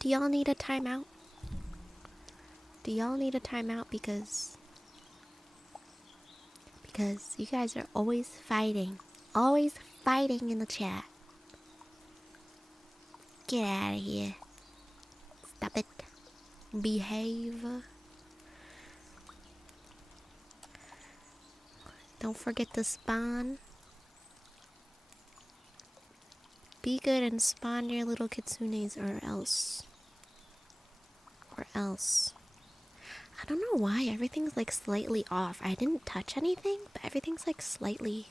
Do y'all need a timeout? Do y'all need a timeout because you guys are always fighting in the chat. Get out of here. Stop it. Behave. Don't forget to spawn. Be good and spawn your little kitsunes or else. I don't know why everything's like slightly off. I didn't touch anything, but everything's like slightly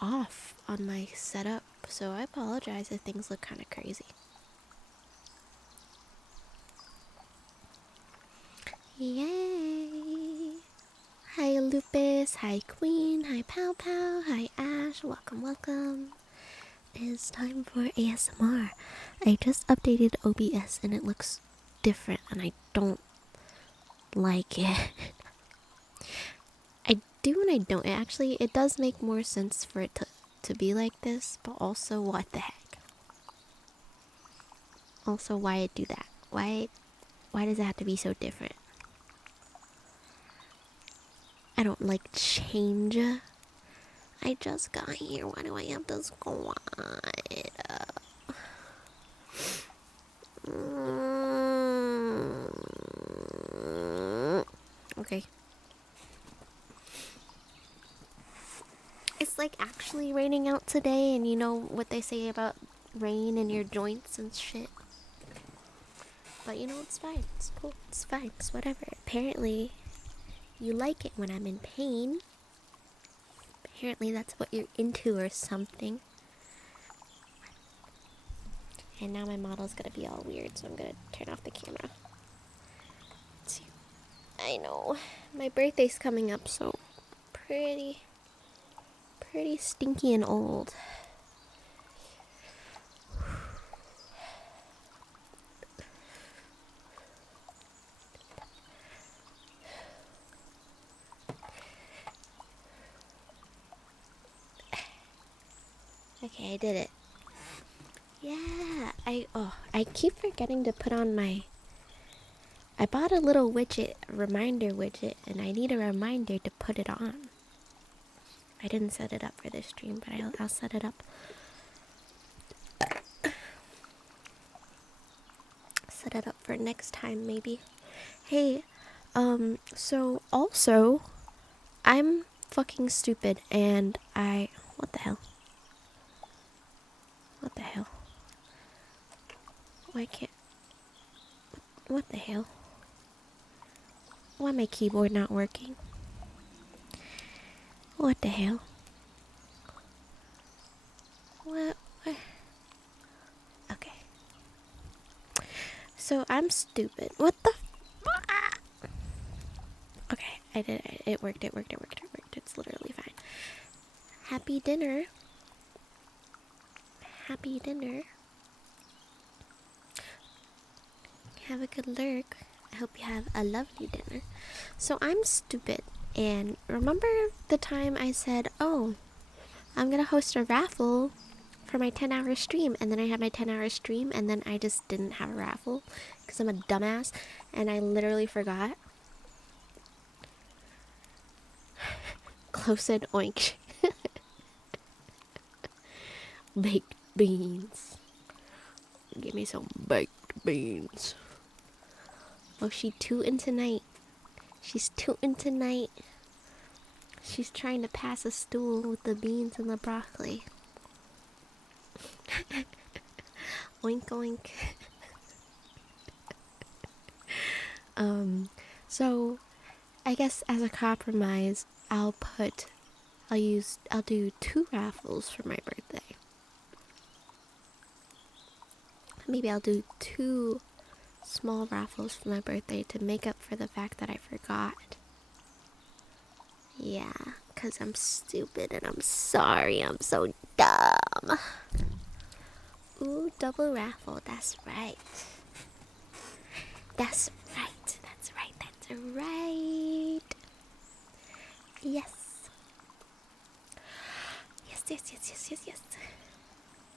off on my setup. So I apologize if things look kind of crazy. Yay! Hi Lupus, hi Queen, hi Pow Pow, hi Ash, welcome. It's time for ASMR. I just updated OBS and it looks different and I don't like it. I do and I don't. It does make more sense for it to be like this, but also what the heck? Also, why it do that? Why does it have to be so different? I don't like change. I just got here. Why do I have to squat? Okay. It's like actually raining out today, and you know what they say about rain in your joints and shit. But you know, it's fine. It's cool. It's fine. It's whatever. Apparently, you like it when I'm in pain. Apparently, that's what you're into or something. And now my model's gonna be all weird, so I'm gonna turn off the camera. Let's see. I know. My birthday's coming up, so pretty pretty stinky and old. Okay, I did it. Yeah, I keep forgetting to put on my... I bought a little widget, a reminder widget, and I need a reminder to put it on. I didn't set it up for this stream, but I'll set it up. Set it up for next time, maybe. Hey, so also, I'm fucking stupid, and what the hell? What the hell? Why can't... What the hell? Why my keyboard not working? What the hell? What? Okay. So I'm stupid. What the? Okay, I did it. It worked. It's literally fine. Happy dinner. Happy dinner. Have a good lurk. I hope you have a lovely dinner. So I'm stupid. And remember the time I said, oh, I'm gonna host a raffle for my 10-hour stream, and then I had my 10-hour stream, and then I just didn't have a raffle because I'm a dumbass, and I literally forgot. Close said oink. Baked beans. Give me some baked beans. Oh, she tootin' tonight. She's tootin' tonight. She's trying to pass a stool with the beans and the broccoli. Oink oink. So I guess as a compromise, I'll do 2 raffles for my birthday. Maybe I'll do 2 small raffles for my birthday to make up for the fact that I forgot. Yeah, because I'm stupid and I'm sorry. I'm so dumb. Ooh, double raffle. That's right. That's right. That's right. That's right. Yes. Yes.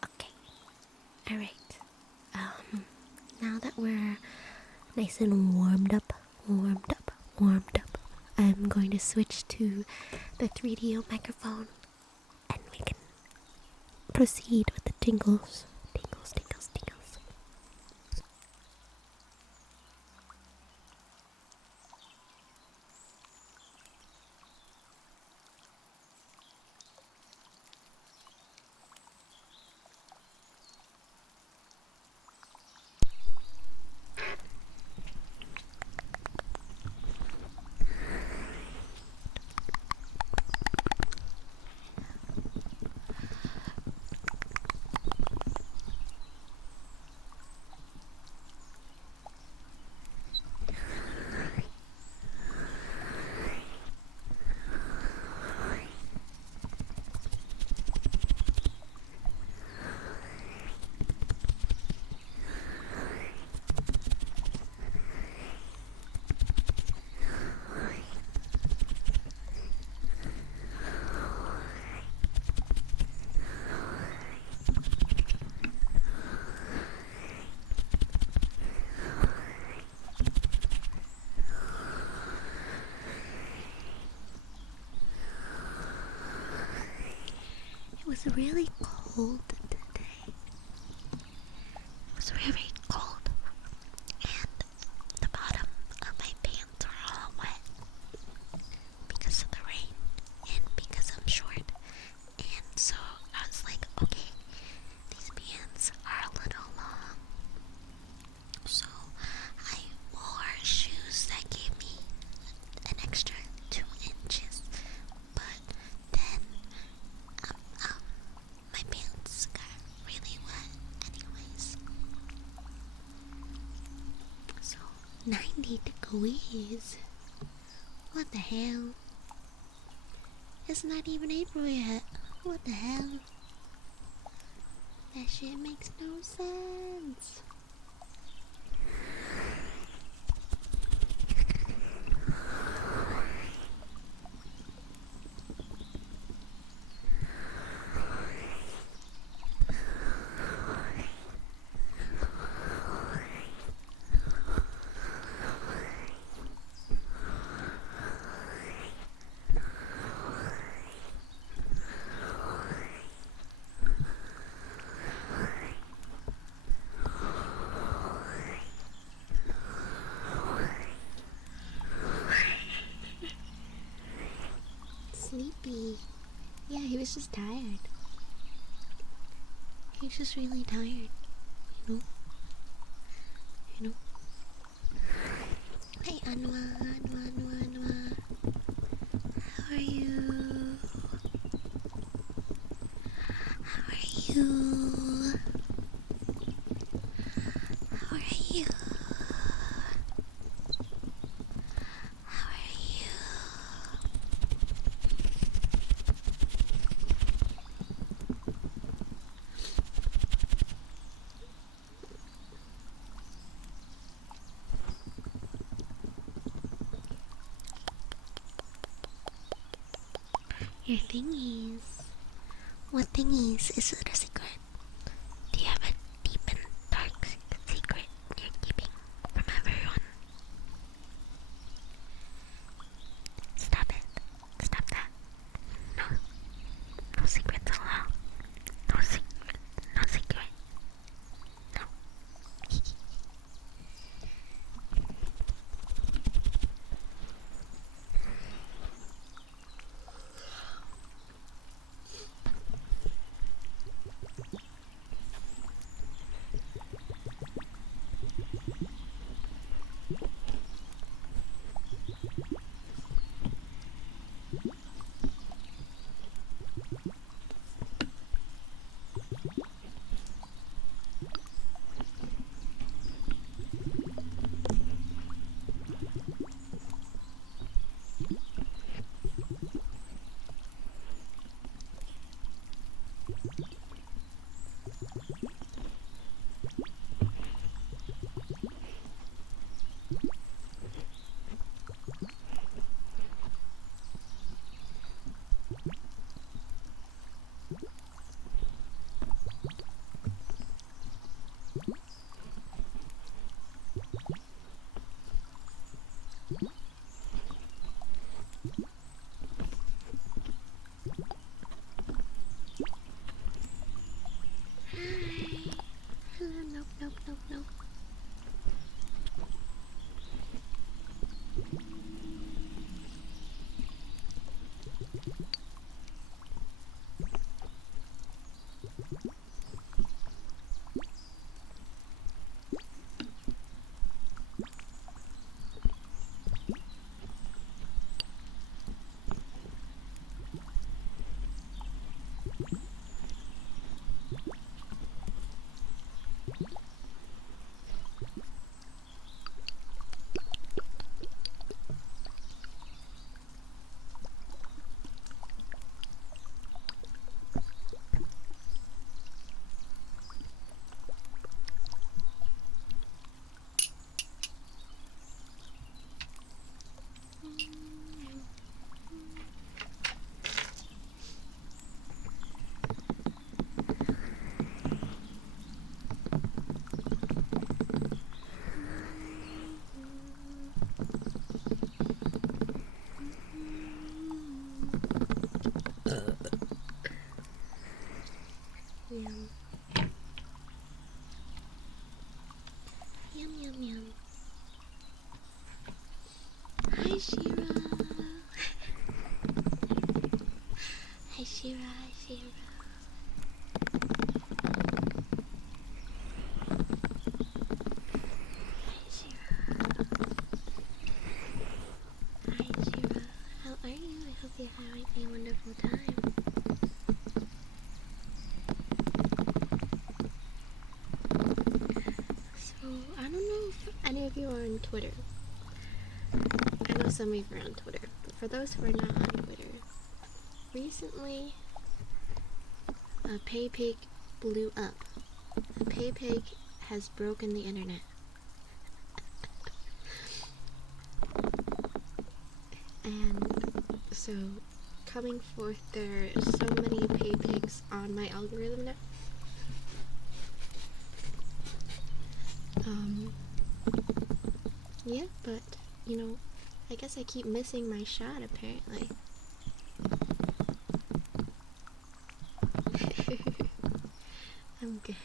Okay. Alright. Now that we're nice and warmed up, I'm going to switch to the 3DO microphone and we can proceed with the tingles. It was really cold today. It was very cold. And the bottom of my pants are all wet because of the rain and because I'm short. And so I was like, okay, these pants are a little long. So I wore shoes that gave me an extra 2 inches. But then my pants got really wet anyways. So 90 degrees. What the hell? It's not even April yet. What the hell? That shit makes no sense. Sleepy. Yeah, he was just tired. He's just really tired, you know? You know? Hey, Anwa, Anwa, Anwa, Anwa. How are you? How are you? How are you? How are you? Your thingies. What thingies? Is it a secret? Do you have a deep and dark secret you're keeping from everyone? Stop it. Stop that. No. No secrets allowed. No secret. No secret. No. Nope, nope, nope, nope. Yum. Yum, yum, yum. Hi, Shira. Hi, Shira. Hi, Shira. Hi, Shira. Hi, Shira. How are you? I hope you're having a wonderful time. So, I don't know if any of you are on Twitter. I know some of you are on Twitter, but for those who are not on Twitter, recently A pay pig blew up. A pay pig has broken the internet. And so, coming forth, there are so many pay pigs on my algorithm now. Yeah, but, you know, I guess I keep missing my shot, apparently. I'm good.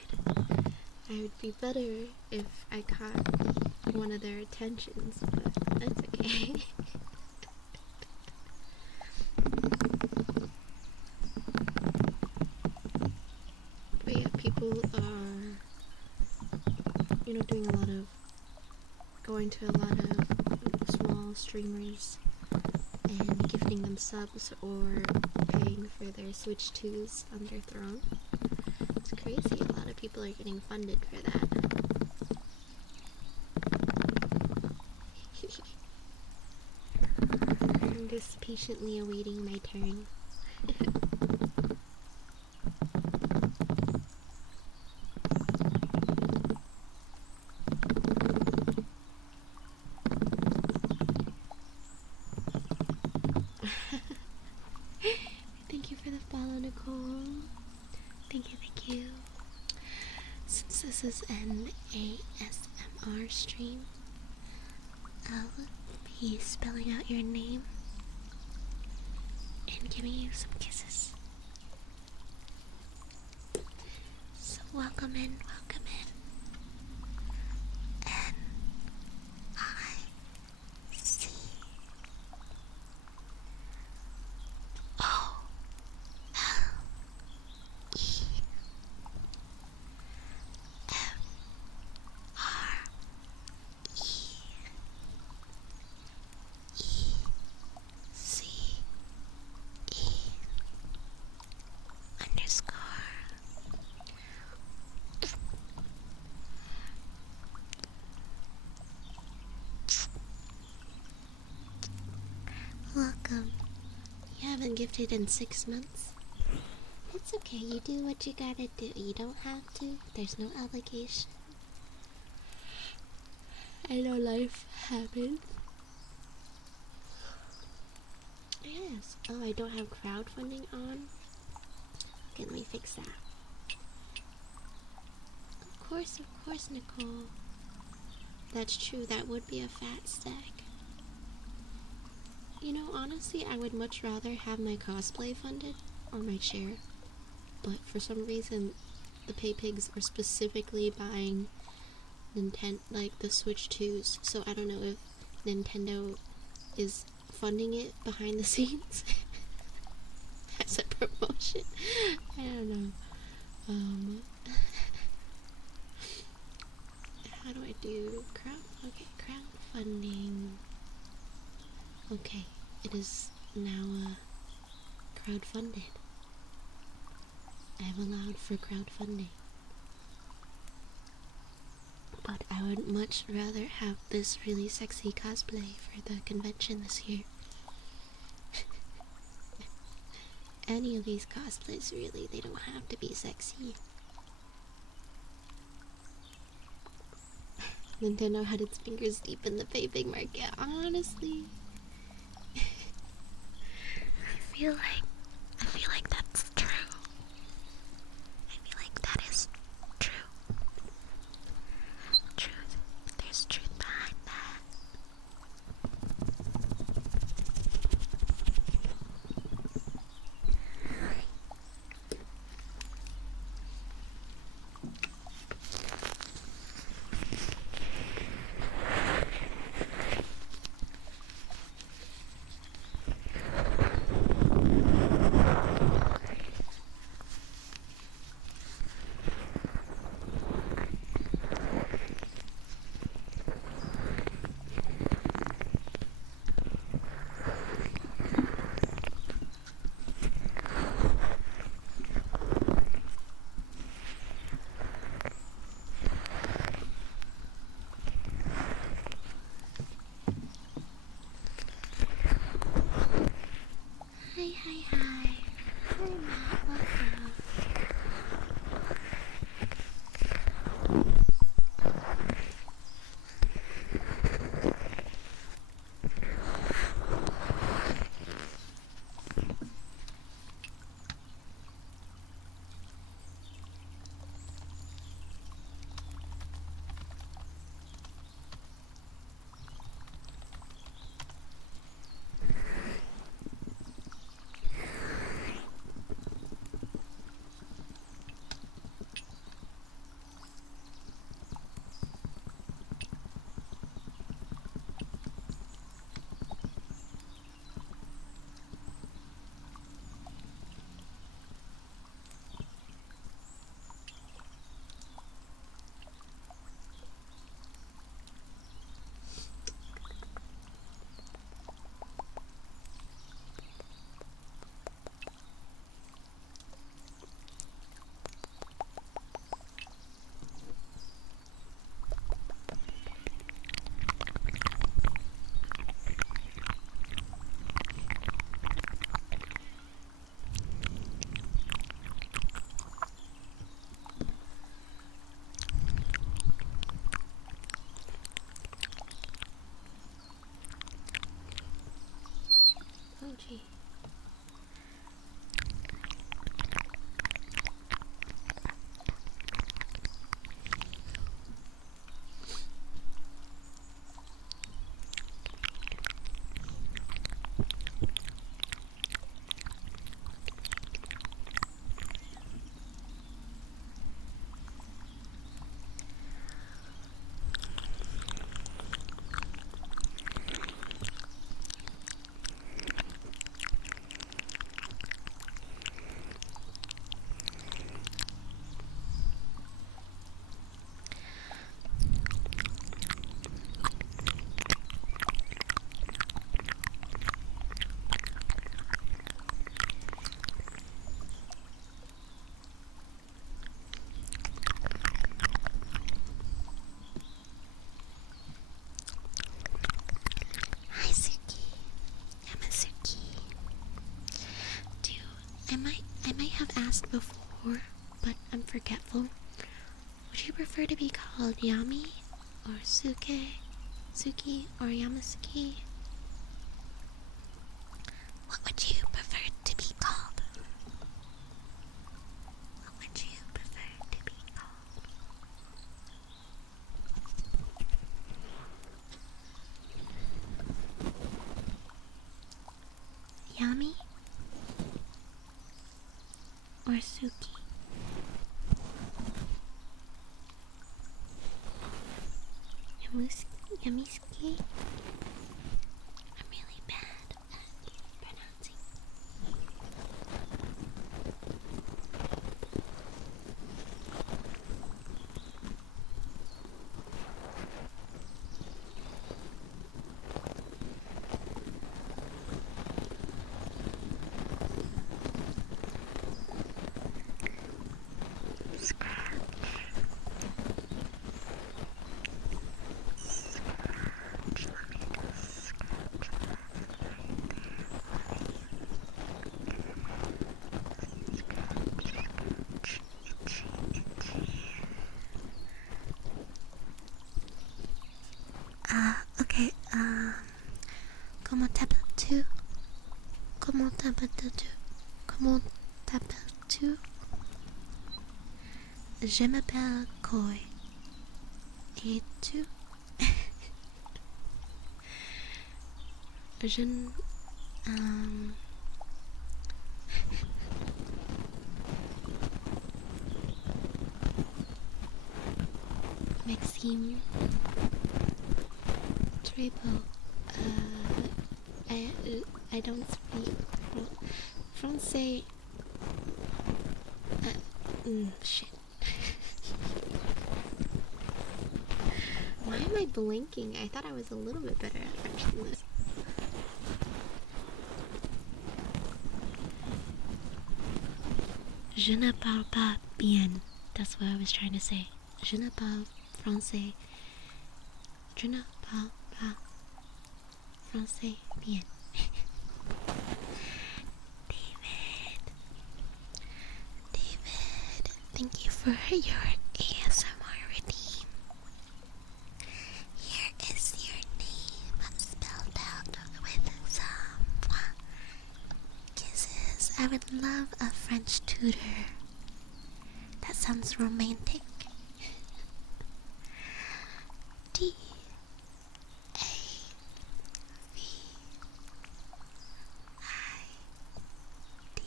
I would be better if I caught one of their attentions, but that's okay. But yeah, people are, you know, doing a lot of, going to a lot of small streamers and gifting them subs or paying for their Switch 2s on their throne. It's crazy, a lot of people are getting funded for that. I'm just patiently awaiting my turn. Thank you for the follow, Nicole. Thank you. Since this is an ASMR stream, I'll be spelling out your name and giving you some kisses. So welcome in. And I see. O L E F R E C E underscore. Welcome. You haven't gifted in 6 months? It's okay, you do what you gotta do. You don't have to. There's no obligation. I know life happens. Yes. Oh, I don't have crowdfunding on? Okay, let me fix that. Of course, Nicole. That's true, that would be a fat stack. You know, honestly, I would much rather have my cosplay funded, or my share. But for some reason, the pay pigs are specifically buying like the Switch 2s, so I don't know if Nintendo is funding it behind the scenes as a promotion. I don't know. How do I do crowdfunding? Okay, it is now crowdfunded. I have allowed for crowdfunding. But I would much rather have this really sexy cosplay for the convention this year. Any of these cosplays, really, they don't have to be sexy. Nintendo had its fingers deep in the vaping market, honestly. I feel like that's true. I feel like that is true. Truth. There's truth behind that. I might have asked before, but I'm forgetful. Would you prefer to be called Yami or Suki or Yamasuki? What would you prefer to be called? What would you prefer to be called? Yami or Suki? Yamiski? I'm really bad at pronouncing. Okay, comment t'appelles-tu? Comment t'appelles-tu? Comment t'appelles-tu? Je m'appelle Koi. Et tu? Je Maxime Trebo. I don't speak Francais. Shit. Why am I blinking? I thought I was a little bit better at French than this. Je ne parle pas bien. That's what I was trying to say. Je ne parle français. Je ne parle pas français bien. David, thank you for your ASMR redeem. Here is your name spelled out with some kisses. I would love a French tutor. That sounds romantic. D A V I D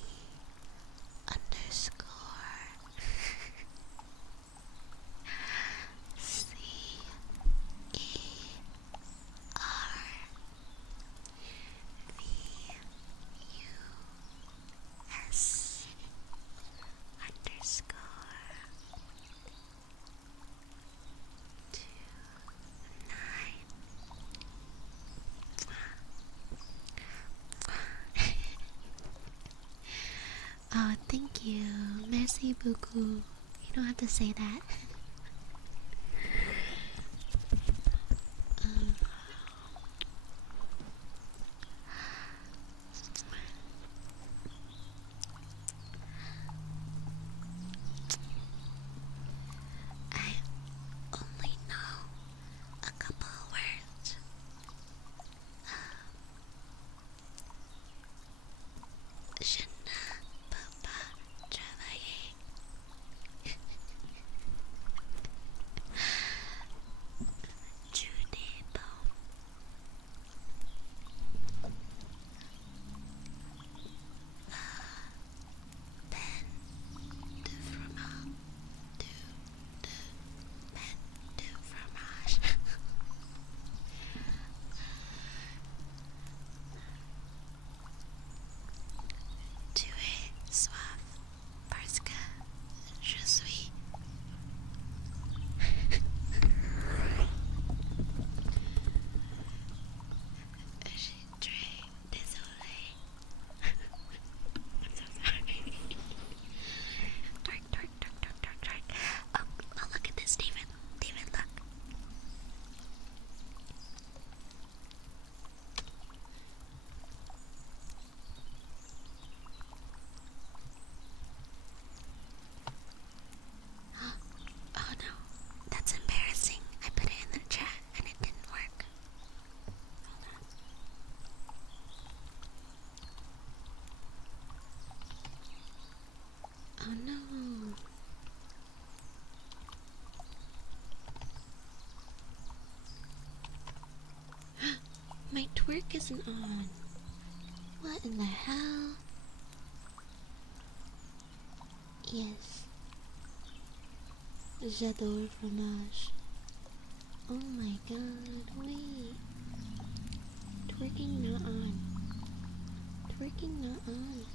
underscore C E R V U S underscore 29. Oh, thank you. Merci beaucoup. You don't have to say that. um, I only know a couple words. Je ne peux pas travailler. Oh no. My twerk isn't on. What in the hell? Yes. J'adore fromage. Oh my god, wait. Twerking not on. Twerking not on.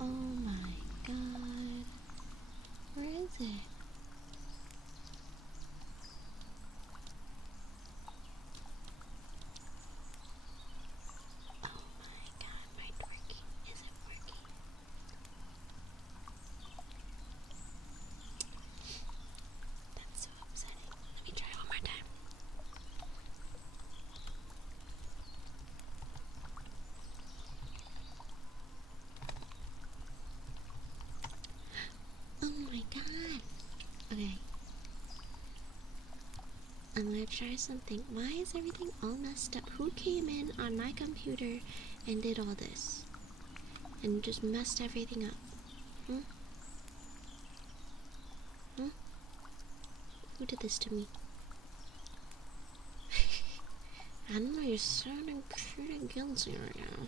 Oh my god. Where is it? Oh my god, my twerking isn't working. That's so upsetting. Let me try one more time. Oh my god. Okay. I'm gonna try something. Why is everything all messed up? Who came in on my computer and did all this? And just messed everything up? Hmm? Hmm? Who did this to me? I don't know, you're sounding pretty guilty right now.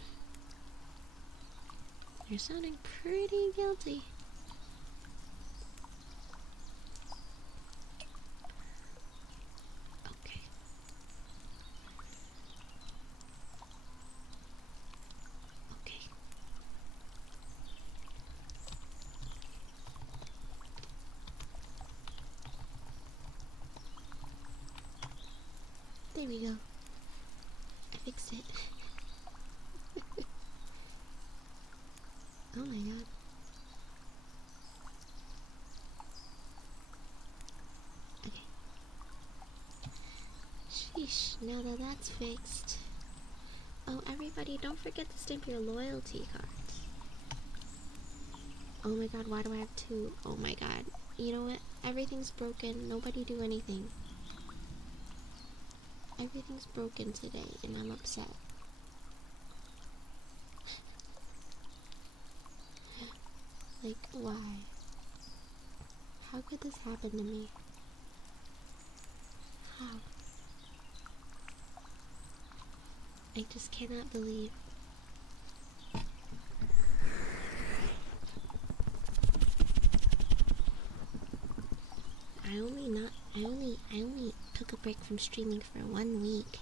You're sounding pretty guilty. Okay. Okay. There we go. I fixed it. Oh my god. Okay. Sheesh, now that that's fixed. Oh, everybody, don't forget to stamp your loyalty cards. Oh my god, why do I have two? Oh my god. You know what? Everything's broken. Nobody do anything. Everything's broken today, and I'm upset. Like, why? How could this happen to me? How? I just cannot believe. I only took a break from streaming for 1 week,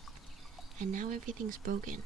and now everything's broken.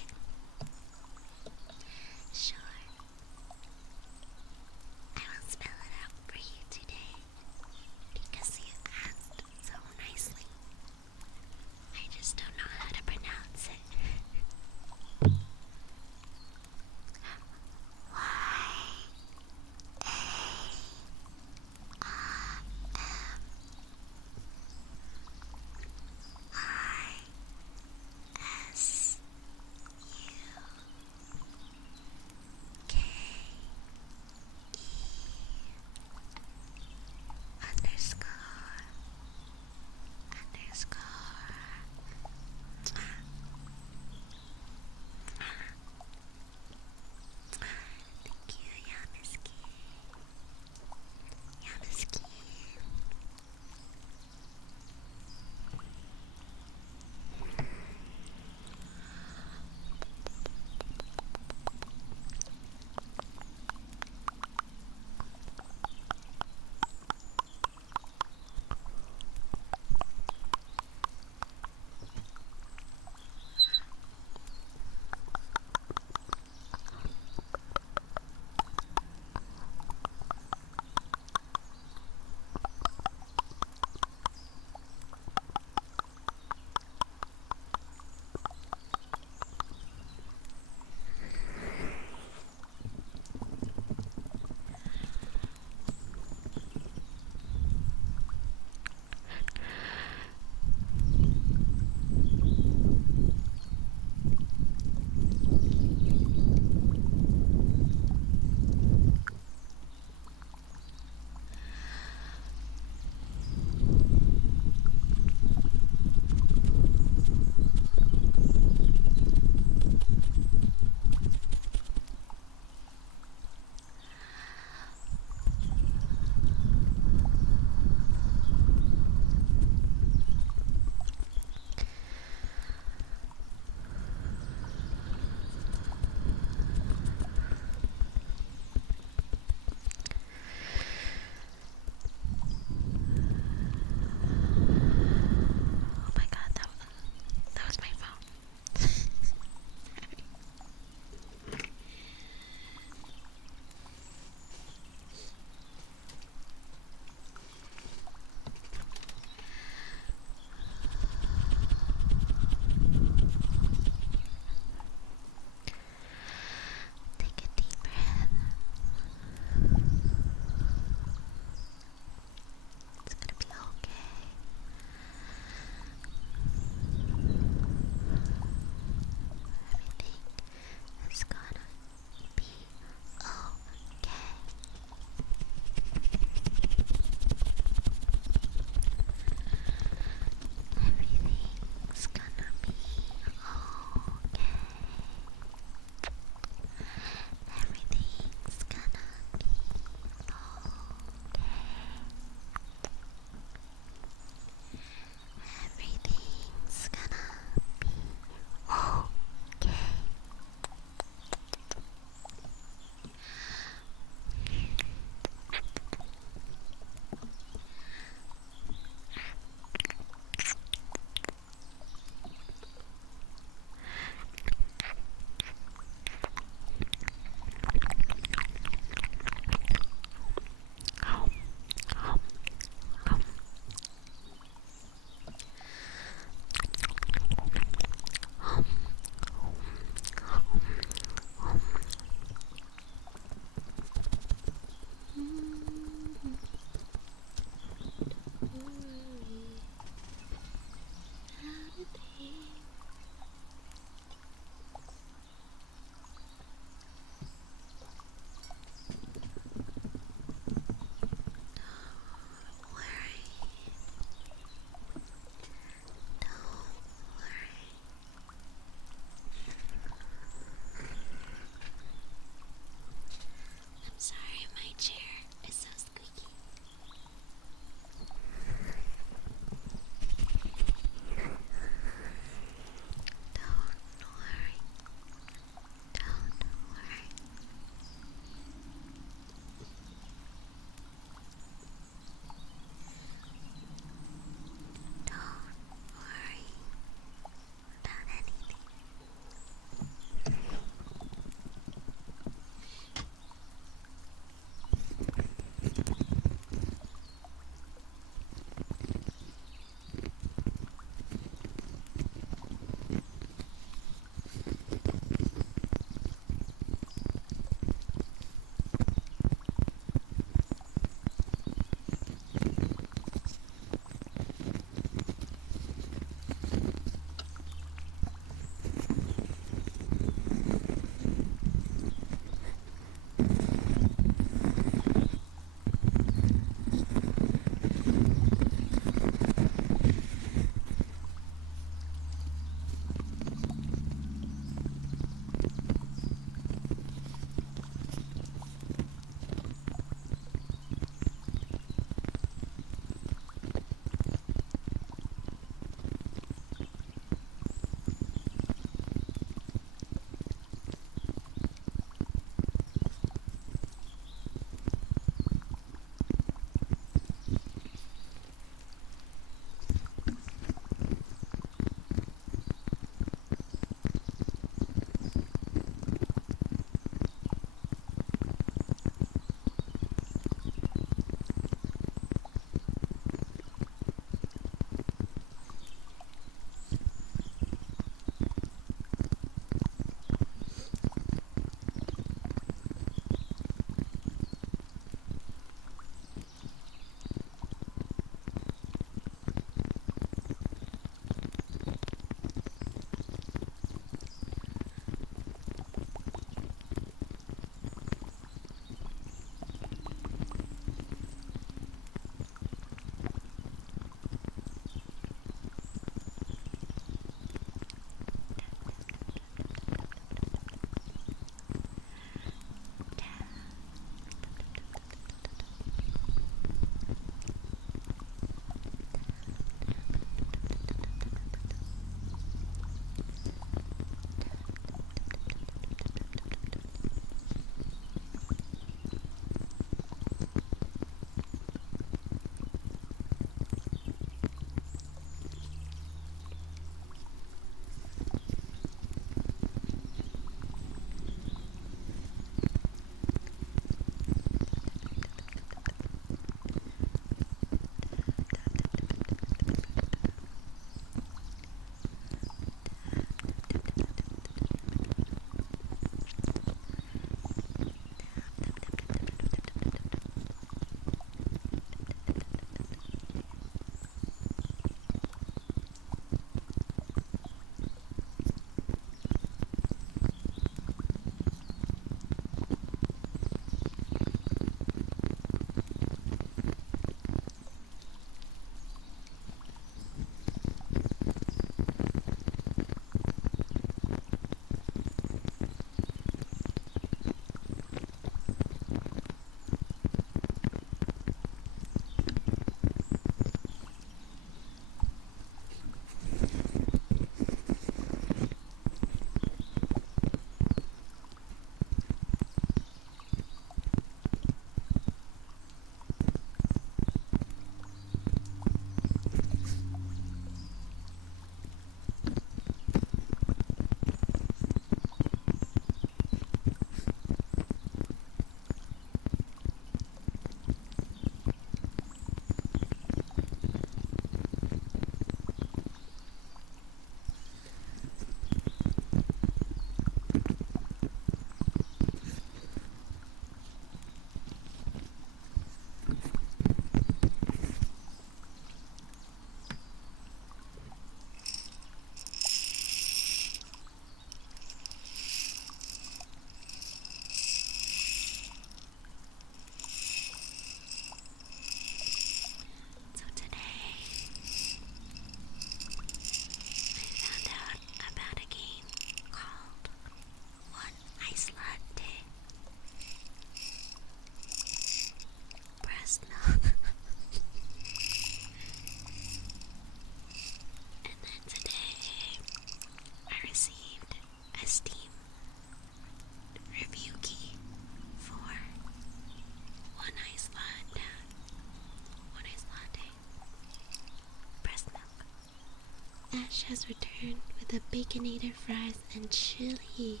Ash has returned with a baconator fries and chili.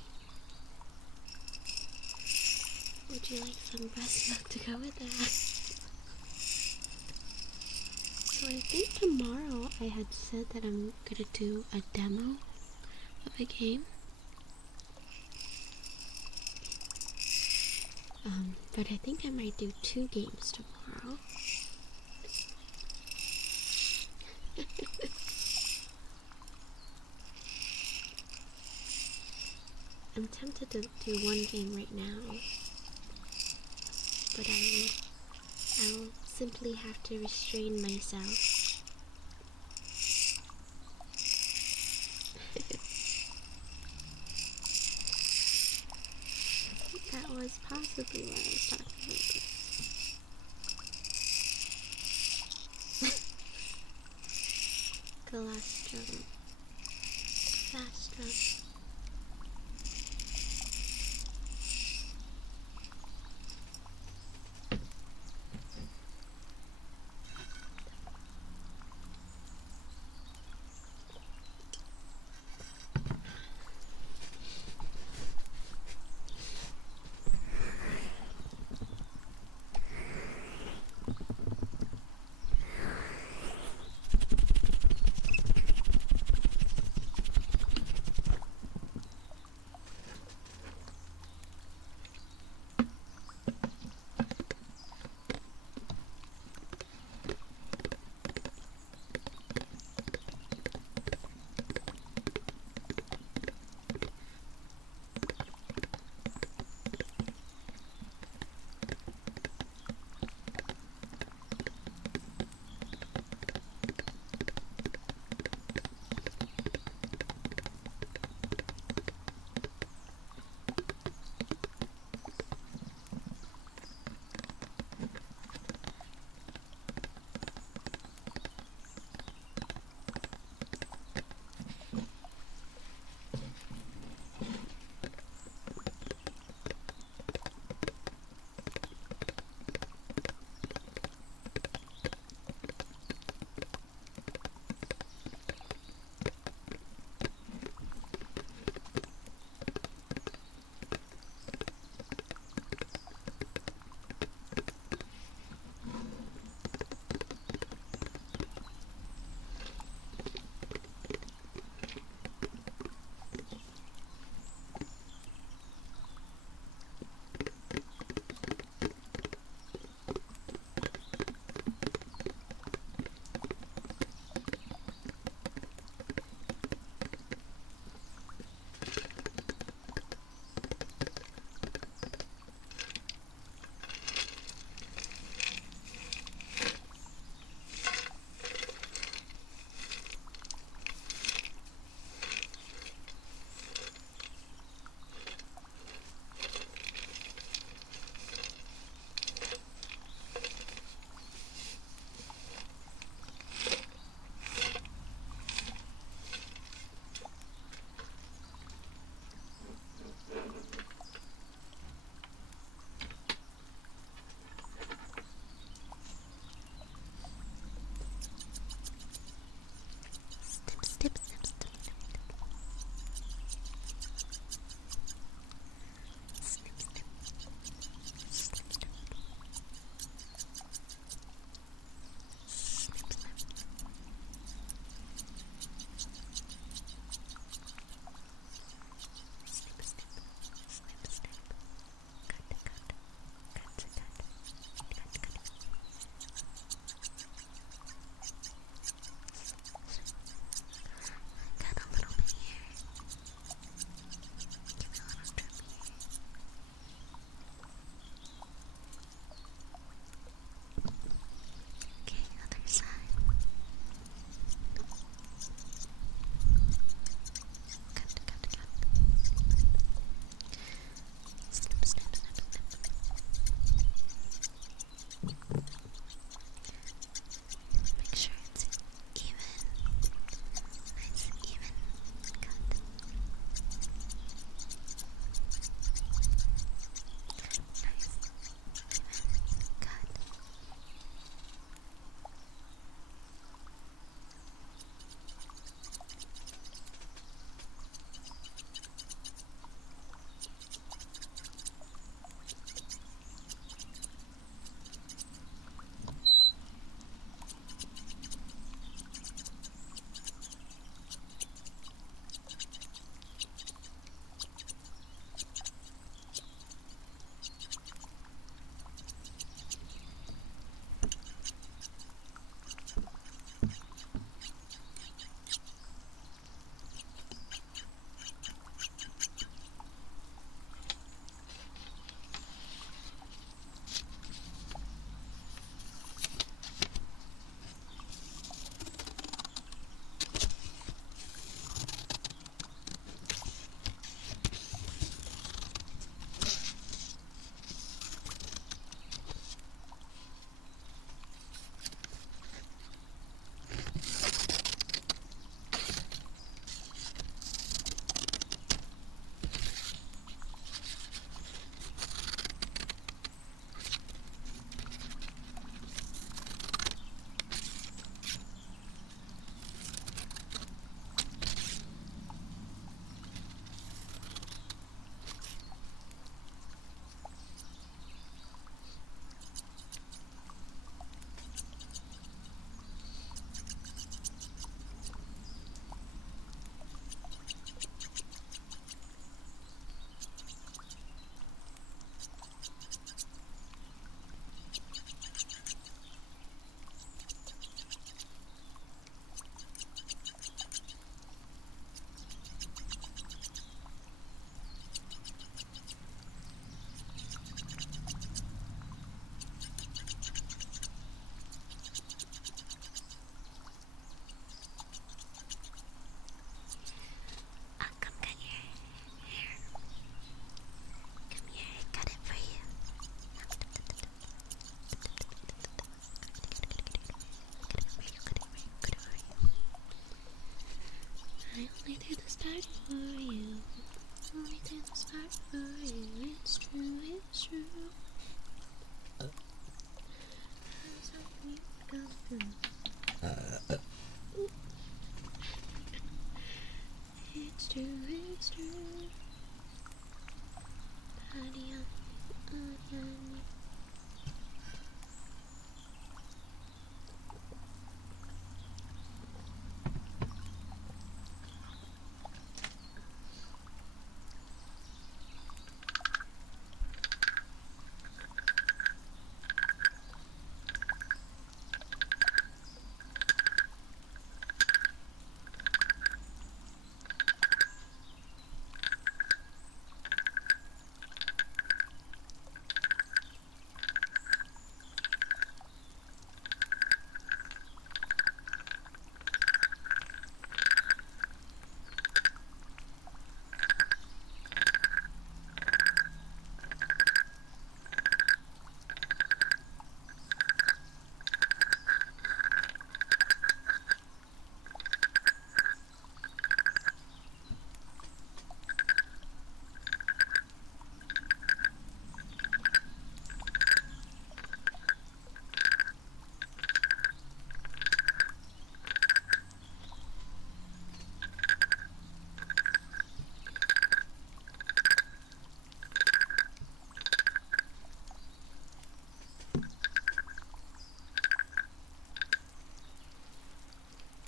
Would you like some breast milk to go with that? So I think tomorrow I had said that I'm gonna do a demo of a game. But I think I might do 2 games tomorrow. I'm tempted to do 1 game right now, but I'll simply have to restrain myself. I think that was possibly what I was talking about. Colostrum. Colostrum. I only did this part for you. Only did this part for you. It's true, it's true. It's something you come through. It's true, it's true. Body on.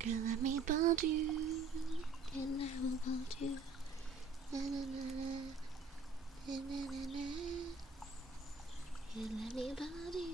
Girl, let me bold you, and I will bold you. Na na na na, na na na na. And let me bold you.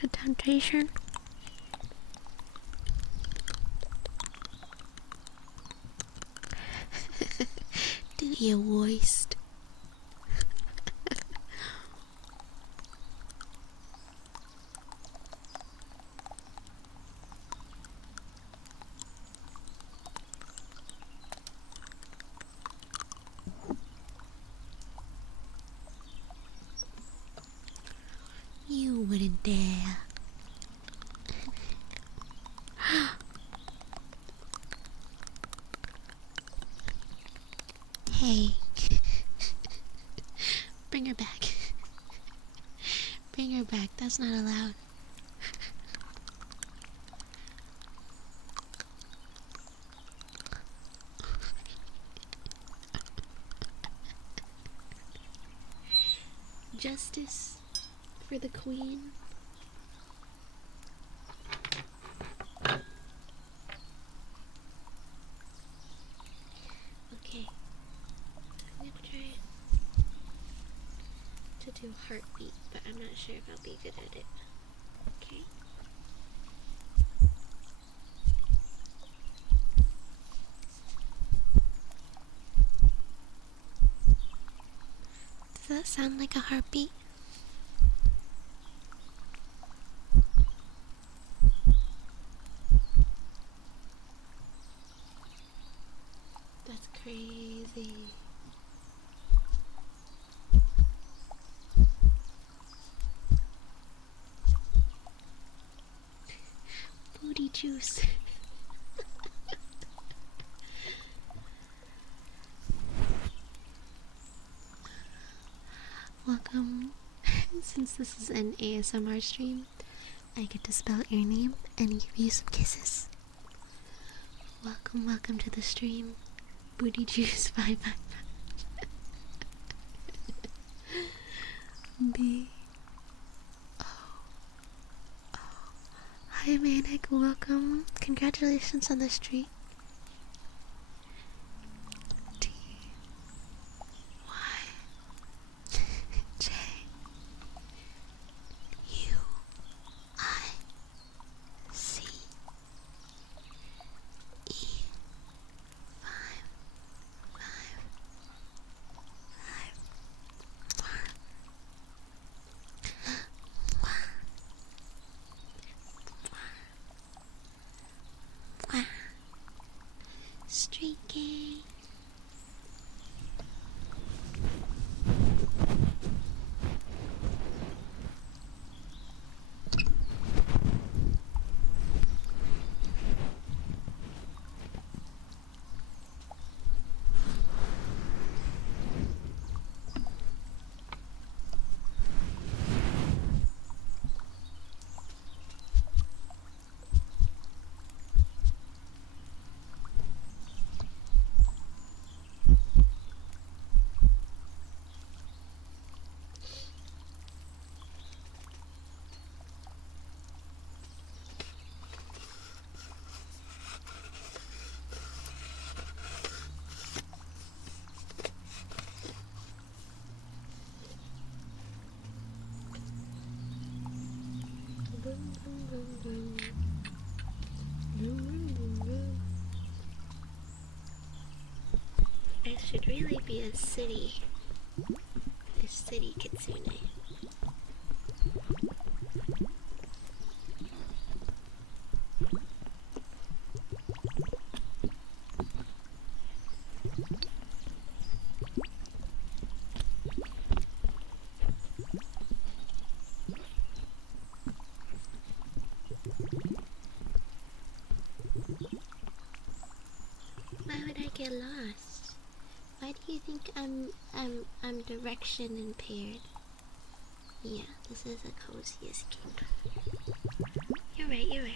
The temptation. Do your worst. You wouldn't dare. Hey. Bring her back. Bring her back. That's not allowed. Justice for the queen. Okay. I'm gonna try to do heartbeat, but I'm not sure if I'll be good at it. Okay. Does that sound like a heartbeat? That's crazy. Booty juice. Welcome. Since this is an ASMR stream, I get to spell out your name and give you some kisses. Welcome, welcome to the stream. Booty Juice 555. B. Oh. Oh. Hi, Manic. Welcome. Congratulations on the streak. T. Y. J. U. I. C. E. 5. I should really be a city kitsune. Why would I get lost? Why do you think I'm direction impaired? Yeah, this is a cozy escape. You're right, you're right.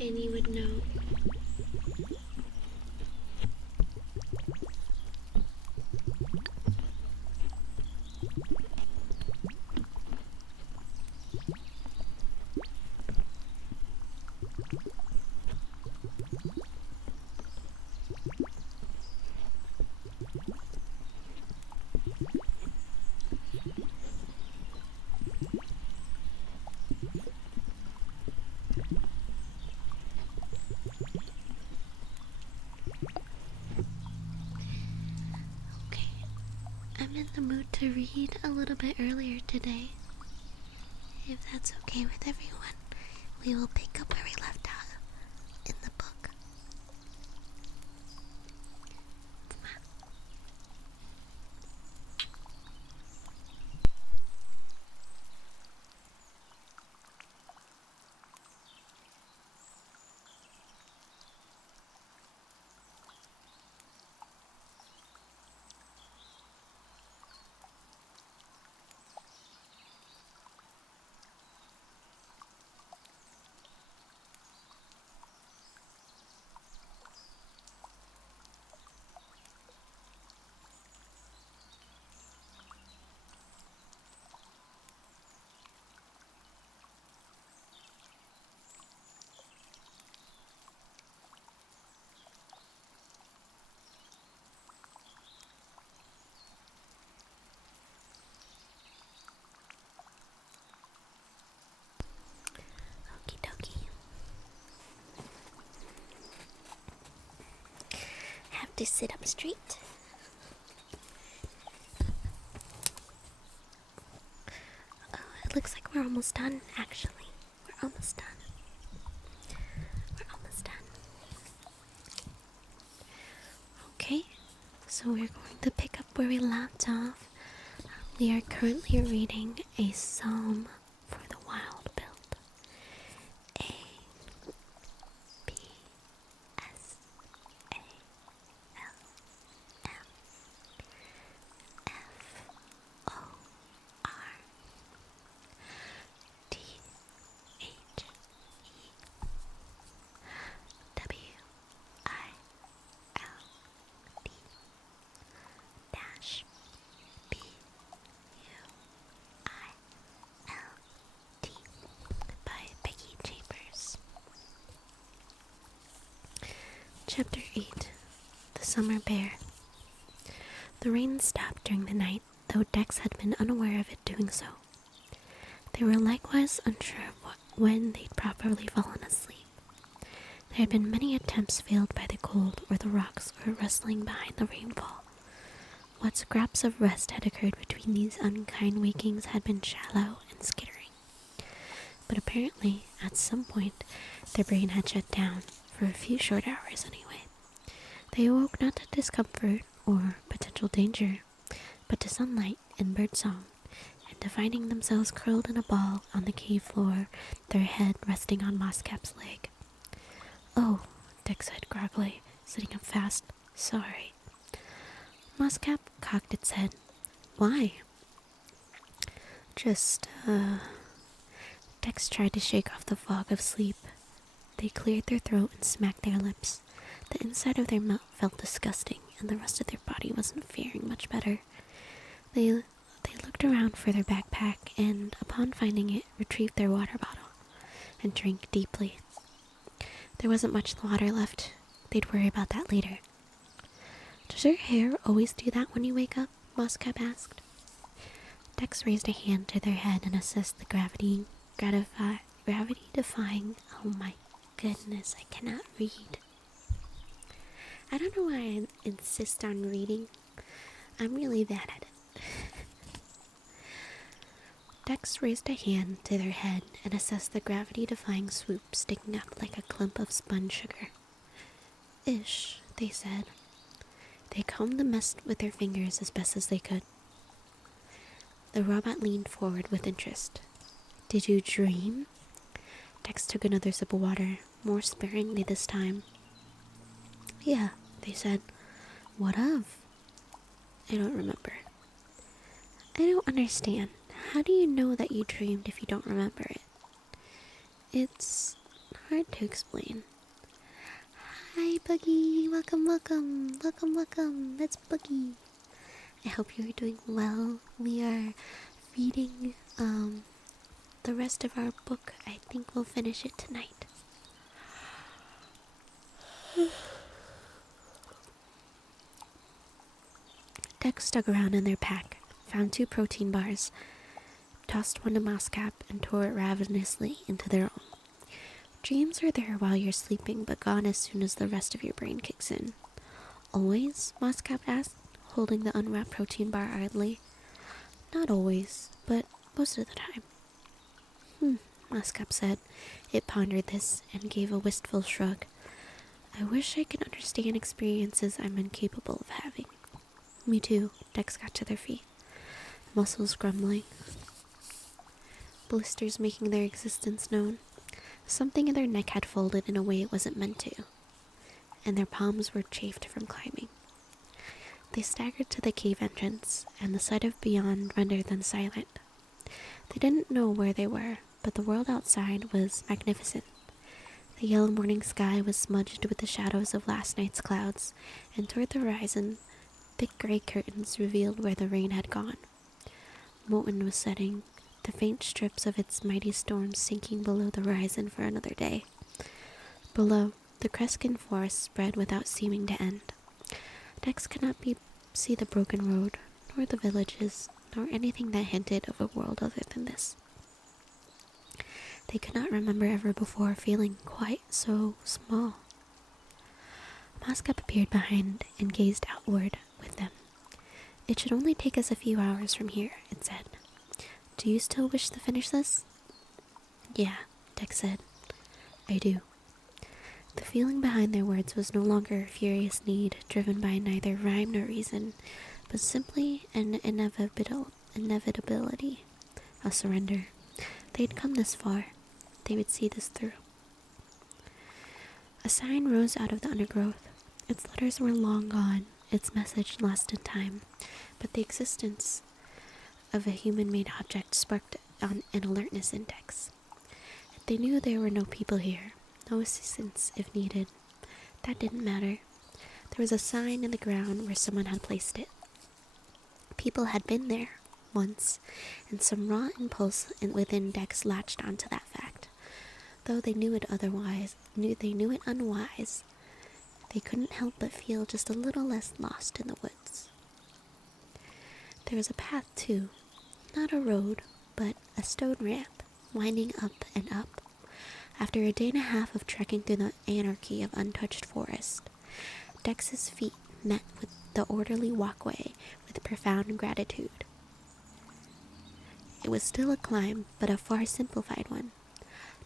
And you would know. Okay, I'm in the mood to read a little bit earlier today. If that's okay with everyone, we will pick up where we left out in the book. Okie dokie. Have to sit up straight. Oh, it looks like we're almost done, actually. We're almost done. We're almost done. Okay, so we're going to pick up where we left off. We are currently reading a psalm for the wild build. A B S A L M F O R T H E W I L D dash B U I L T by Becky Chambers. Chapter 8. The Summer Bear. The rain stopped during the night, though Dex had been unaware of it doing so. They were likewise unsure of when they'd properly fallen asleep. There had been many attempts failed by the cold or the rocks or rustling behind the rainfall. What scraps of rest had occurred between these unkind wakings had been shallow and skittering. But apparently, at some point, their brain had shut down, for a few short hours anyway. They awoke not to discomfort or potential danger, but to sunlight and birdsong, and to finding themselves curled in a ball on the cave floor, their head resting on Mosscap's leg. "Oh," Dick said groggily, sitting up fast. "Sorry." Mosscap cocked its head. "Why?" "Just, Dex tried to shake off the fog of sleep. They cleared their throat and smacked their lips. The inside of their mouth felt disgusting, and the rest of their body wasn't faring much better. They looked around for their backpack, and, upon finding it, retrieved their water bottle. and drank deeply. There wasn't much water left. They'd worry about that later. Does your hair always do that when you wake up? Moscap asked. Dex raised a hand to their head and assessed the gravity-defying. Oh my goodness, I cannot read. I don't know why I insist on reading. I'm really bad at it. Dex raised a hand to their head and assessed the gravity-defying swoop sticking up like a clump of spun sugar. Ish, they said. They combed the mess with their fingers as best as they could. The robot leaned forward with interest. Did you dream? Dex took another sip of water, more sparingly this time. Yeah, they said. What of? I don't remember. I don't understand. How do you know that you dreamed if you don't remember it? It's hard to explain. Hi, Buggy. Welcome, welcome. Welcome, welcome. It's Buggy. I hope you're doing well. We are reading the rest of our book. I think we'll finish it tonight. Dex dug around in their pack, found 2 protein bars, tossed one to Moscap, and tore it ravenously into their own. Dreams are there while you're sleeping, but gone as soon as the rest of your brain kicks in. Always? Moscap asked, holding the unwrapped protein bar idly. Not always, but most of the time. Moscap said. It pondered this and gave a wistful shrug. I wish I could understand experiences I'm incapable of having. Me too. Dex got to their feet, muscles grumbling, blisters making their existence known. Something in their neck had folded in a way it wasn't meant to, and their palms were chafed from climbing. They staggered to the cave entrance, and the sight of beyond rendered them silent. They didn't know where they were, but the world outside was magnificent. The yellow morning sky was smudged with the shadows of last night's clouds, and toward the horizon, thick gray curtains revealed where the rain had gone. Mountain was setting, the faint strips of its mighty storm sinking below the horizon for another day. Below, the Kreskin forest spread without seeming to end. Dex could not see the broken road, nor the villages, nor anything that hinted of a world other than this. They could not remember ever before feeling quite so small. Moscap appeared behind and gazed outward with them. It should only take us a few hours from here, it said. Do you still wish to finish this? Yeah, Dex said. I do. The feeling behind their words was no longer a furious need driven by neither rhyme nor reason, but simply an inevitability, a surrender. They had come this far. They would see this through. A sign rose out of the undergrowth. Its letters were long gone, its message lost in time, but the existence of a human-made object sparked an alertness index. They knew there were no people here, no assistance if needed. That didn't matter. There was a sign in the ground where someone had placed it. People had been there once, and some raw impulse within Dex latched onto that fact. Though they knew it unwise, they couldn't help but feel just a little less lost in the woods. There was a path too, not a road, but a stone ramp, winding up and up. After a day and a half of trekking through the anarchy of untouched forest, Dex's feet met with the orderly walkway with profound gratitude. It was still a climb, but a far simplified one.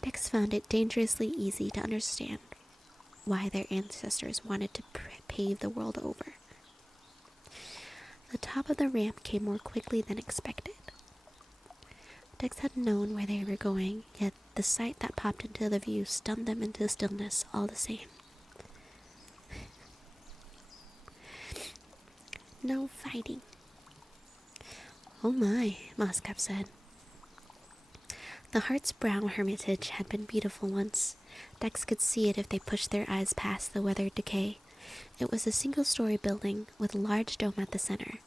Dex found it dangerously easy to understand why their ancestors wanted to pave the world over. The top of the ramp came more quickly than expected. Dex had known where they were going, yet the sight that popped into the view stunned them into stillness all the same. No fighting. Oh my, Moscap said. The Heart's Brow Hermitage had been beautiful once. Dex could see it if they pushed their eyes past the weathered decay. It was a single-story building with a large dome at the center,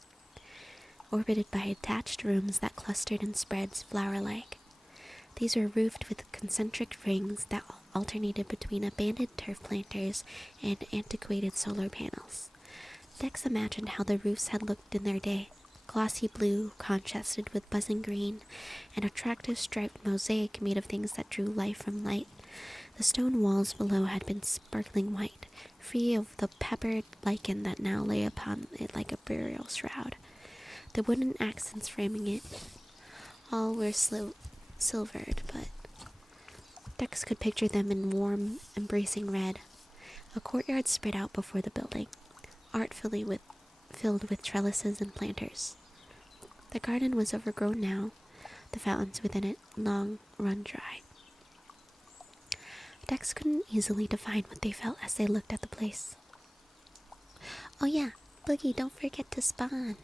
orbited by attached rooms that clustered in spreads flower-like. These were roofed with concentric rings that alternated between abandoned turf planters and antiquated solar panels. Dex imagined how the roofs had looked in their day, glossy blue contrasted with buzzing green, an attractive striped mosaic made of things that drew life from light. The stone walls below had been sparkling white, free of the peppered lichen that now lay upon it like a burial shroud. The wooden accents framing it all were silvered, but Dex could picture them in warm, embracing red. A courtyard spread out before the building, filled with trellises and planters. The garden was overgrown now, the fountains within it long run dry. Dex couldn't easily define what they felt as they looked at the place. Oh yeah, Boogie, don't forget to spawn!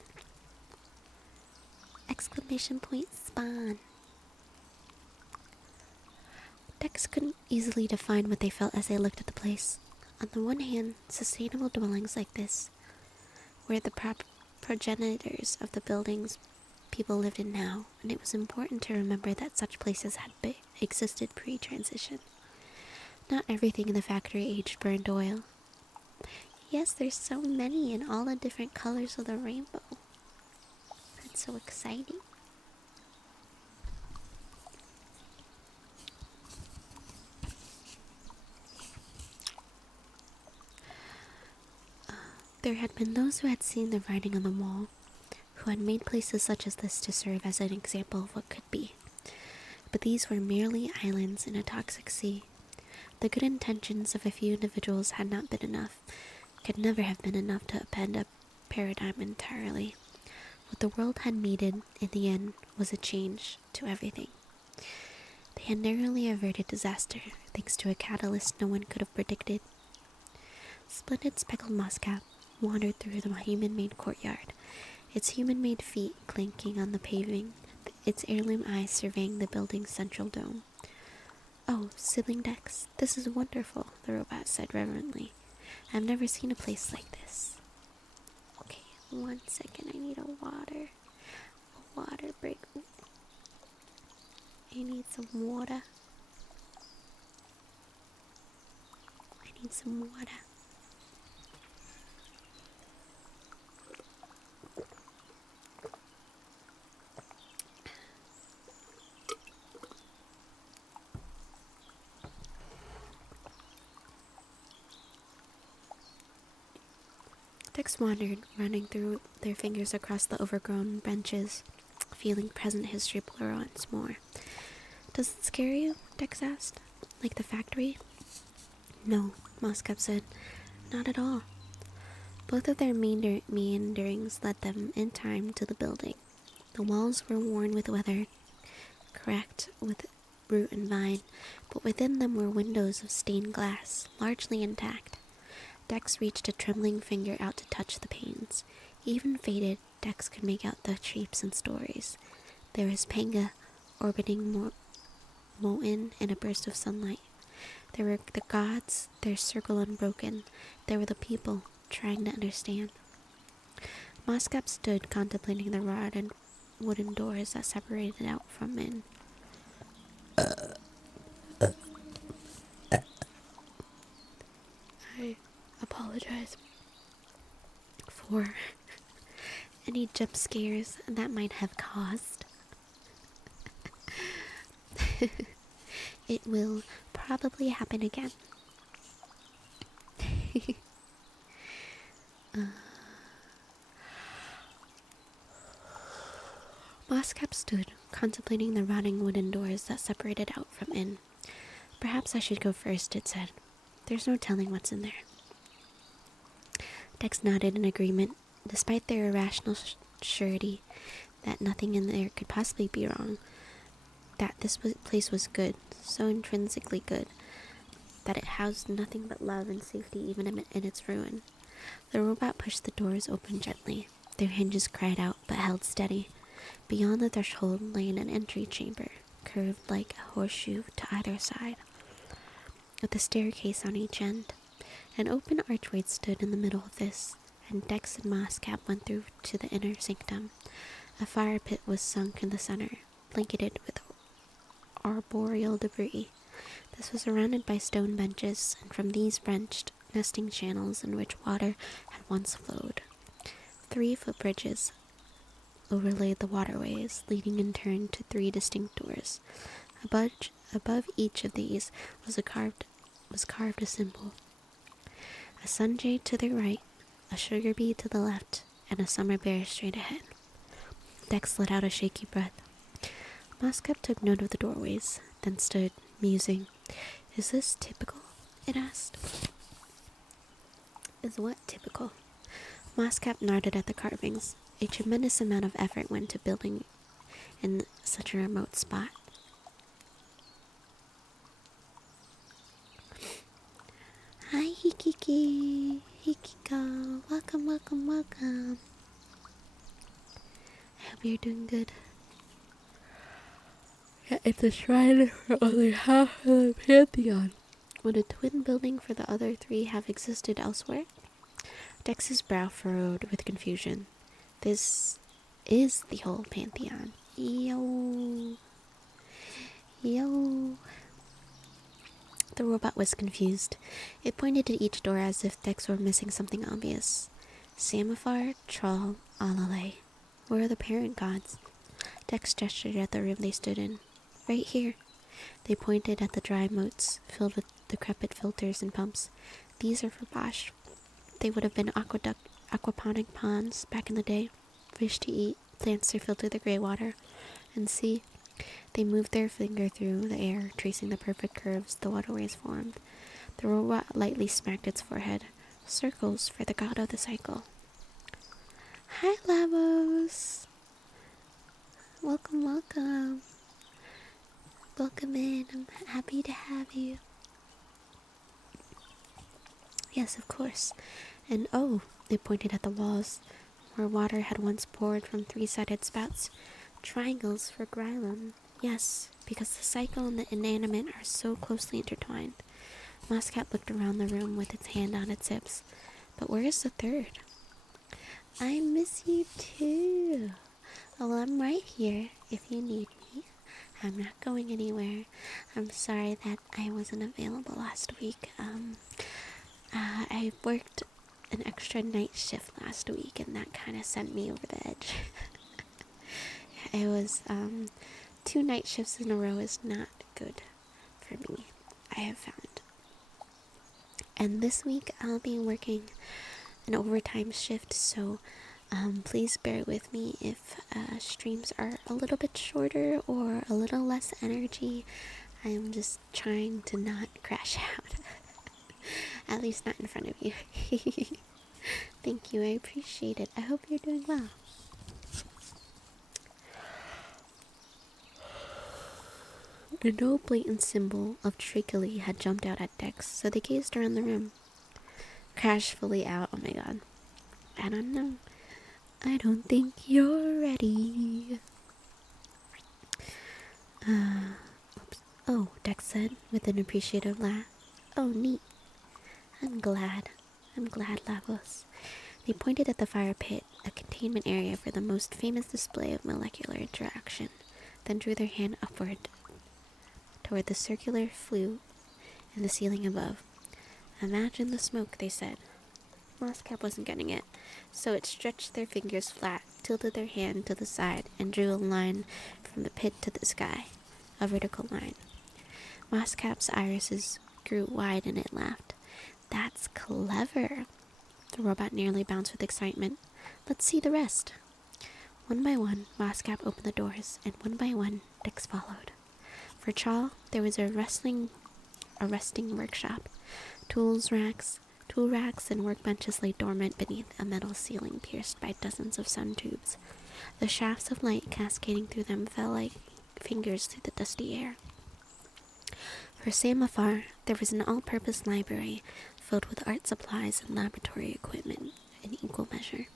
Exclamation point spawn. Dex couldn't easily define what they felt as they looked at the place. On the one hand, sustainable dwellings like this were the progenitors of the buildings people lived in now, and it was important to remember that such places had existed pre-transition. Not everything in the factory aged burned oil. Yes, there's so many in all the different colors of the rainbow. That's so exciting. There had been those who had seen the writing on the wall, who had made places such as this to serve as an example of what could be. But these were merely islands in a toxic sea. The good intentions of a few individuals had not been enough, could never have been enough to upend a paradigm entirely. What the world had needed, in the end, was a change to everything. They had narrowly averted disaster, thanks to a catalyst no one could have predicted. Splendid speckled mosscap wandered through the human-made courtyard, its human-made feet clanking on the paving, its heirloom eyes surveying the building's central dome. Oh, sibling Dex, this is wonderful, the robot said reverently. I've never seen a place like this. Okay, 1 second, I need a water break. I need some water. Dex wandered, running through their fingers across the overgrown benches, feeling present history blur once more. Does it scare you? Dex asked. Like the factory? No, Moskep said. Not at all. Both of their meanderings led them in time to the building. The walls were worn with weather, cracked with root and vine, but within them were windows of stained glass, largely intact. Dex reached a trembling finger out to touch the panes. Even faded, Dex could make out the shapes and stories. There was Panga, orbiting molten in a burst of sunlight. There were the gods, their circle unbroken. There were the people, trying to understand. Moskep stood contemplating the rod and wooden doors that separated out from in. I apologize for any jump scares that might have caused. It will probably happen again. Moskep stood, contemplating the rotting wooden doors that separated out from in. Perhaps I should go first, it said. There's no telling what's in there. Dex nodded in agreement, despite their irrational surety that nothing in there could possibly be wrong. That this place was good, so intrinsically good, that it housed nothing but love and safety even in its ruin. The robot pushed the doors open gently. Their hinges cried out, but held steady. Beyond the threshold lay an entry chamber, curved like a horseshoe to either side, with a staircase on each end. An open archway stood in the middle of this, and Dex and Moskep went through to the inner sanctum. A fire pit was sunk in the center, blanketed with arboreal debris. This was surrounded by stone benches, and from these branched nesting channels in which water had once flowed. 3 footbridges overlaid the waterways, leading in turn to 3 distinct doors. Above each of these was carved a symbol. A sunjade to the right, a sugar bee to the left, and a summer bear straight ahead. Dex let out a shaky breath. Moskep took note of the doorways, then stood, musing. Is this typical? It asked. Is what typical? Moskep nodded at the carvings. A tremendous amount of effort went to building in such a remote spot. Hi, Hikiki. Hikiko. Welcome, welcome, welcome. I hope you're doing good. Yeah, it's a shrine for only half of the pantheon. Would a twin building for the other 3 have existed elsewhere? Dex's brow furrowed with confusion. This is the whole pantheon. Yo. The robot was confused. It pointed to each door as if Dex were missing something obvious. Samafar, Troll, Alalay. Where are the parent gods? Dex gestured at the room they stood in. Right here. They pointed at the dry moats, filled with decrepit filters and pumps. These are for Bosch. They would have been aquaponic ponds back in the day. Fish to eat, plants to filter the grey water. And see, they moved their finger through the air, tracing the perfect curves the waterways formed. The robot lightly smacked its forehead. Circles for the god of the cycle. Hi, Lavos. Welcome, welcome. Welcome in. I'm happy to have you. Yes, of course. And oh, they pointed at the walls, where water had once poured from 3-sided spouts. Triangles for Grylum. Yes, because the cycle and the inanimate are so closely intertwined. Moskep looked around the room with its hand on its hips. But where is the 3rd? I miss you too. Well, I'm right here if you need me. I'm not going anywhere. I'm sorry that I wasn't available last week. I worked an extra night shift last week, and that kind of sent me over the edge. It was, 2 night shifts in a row is not good for me, I have found. And this week I'll be working an overtime shift, so please bear with me if streams are a little bit shorter or a little less energy. I'm just trying to not crash out. At least not in front of you. Thank you, I appreciate it. I hope you're doing well. No blatant symbol of trickily had jumped out at Dex, so they gazed around the room. Crash fully out. Oh my god. I don't know. I don't think you're ready. Oops. Oh, Dex said with an appreciative laugh. Oh, neat. I'm glad, Lavos. They pointed at the fire pit, a containment area for the most famous display of molecular interaction, then drew their hand upward toward the circular flue in the ceiling above. Imagine the smoke, they said. Moskep wasn't getting it, so it stretched their fingers flat, tilted their hand to the side, and drew a line from the pit to the sky, a vertical line. Moskep's irises grew wide and it laughed. That's clever. The robot nearly bounced with excitement. Let's see the rest. One by one, Moskep opened the doors, and one by one, Dex followed. For Chaw, there was a resting workshop. Tool racks and workbenches lay dormant beneath a metal ceiling pierced by dozens of sun tubes. The shafts of light cascading through them fell like fingers through the dusty air. For Samafar, there was an all-purpose library filled with art supplies and laboratory equipment in equal measure.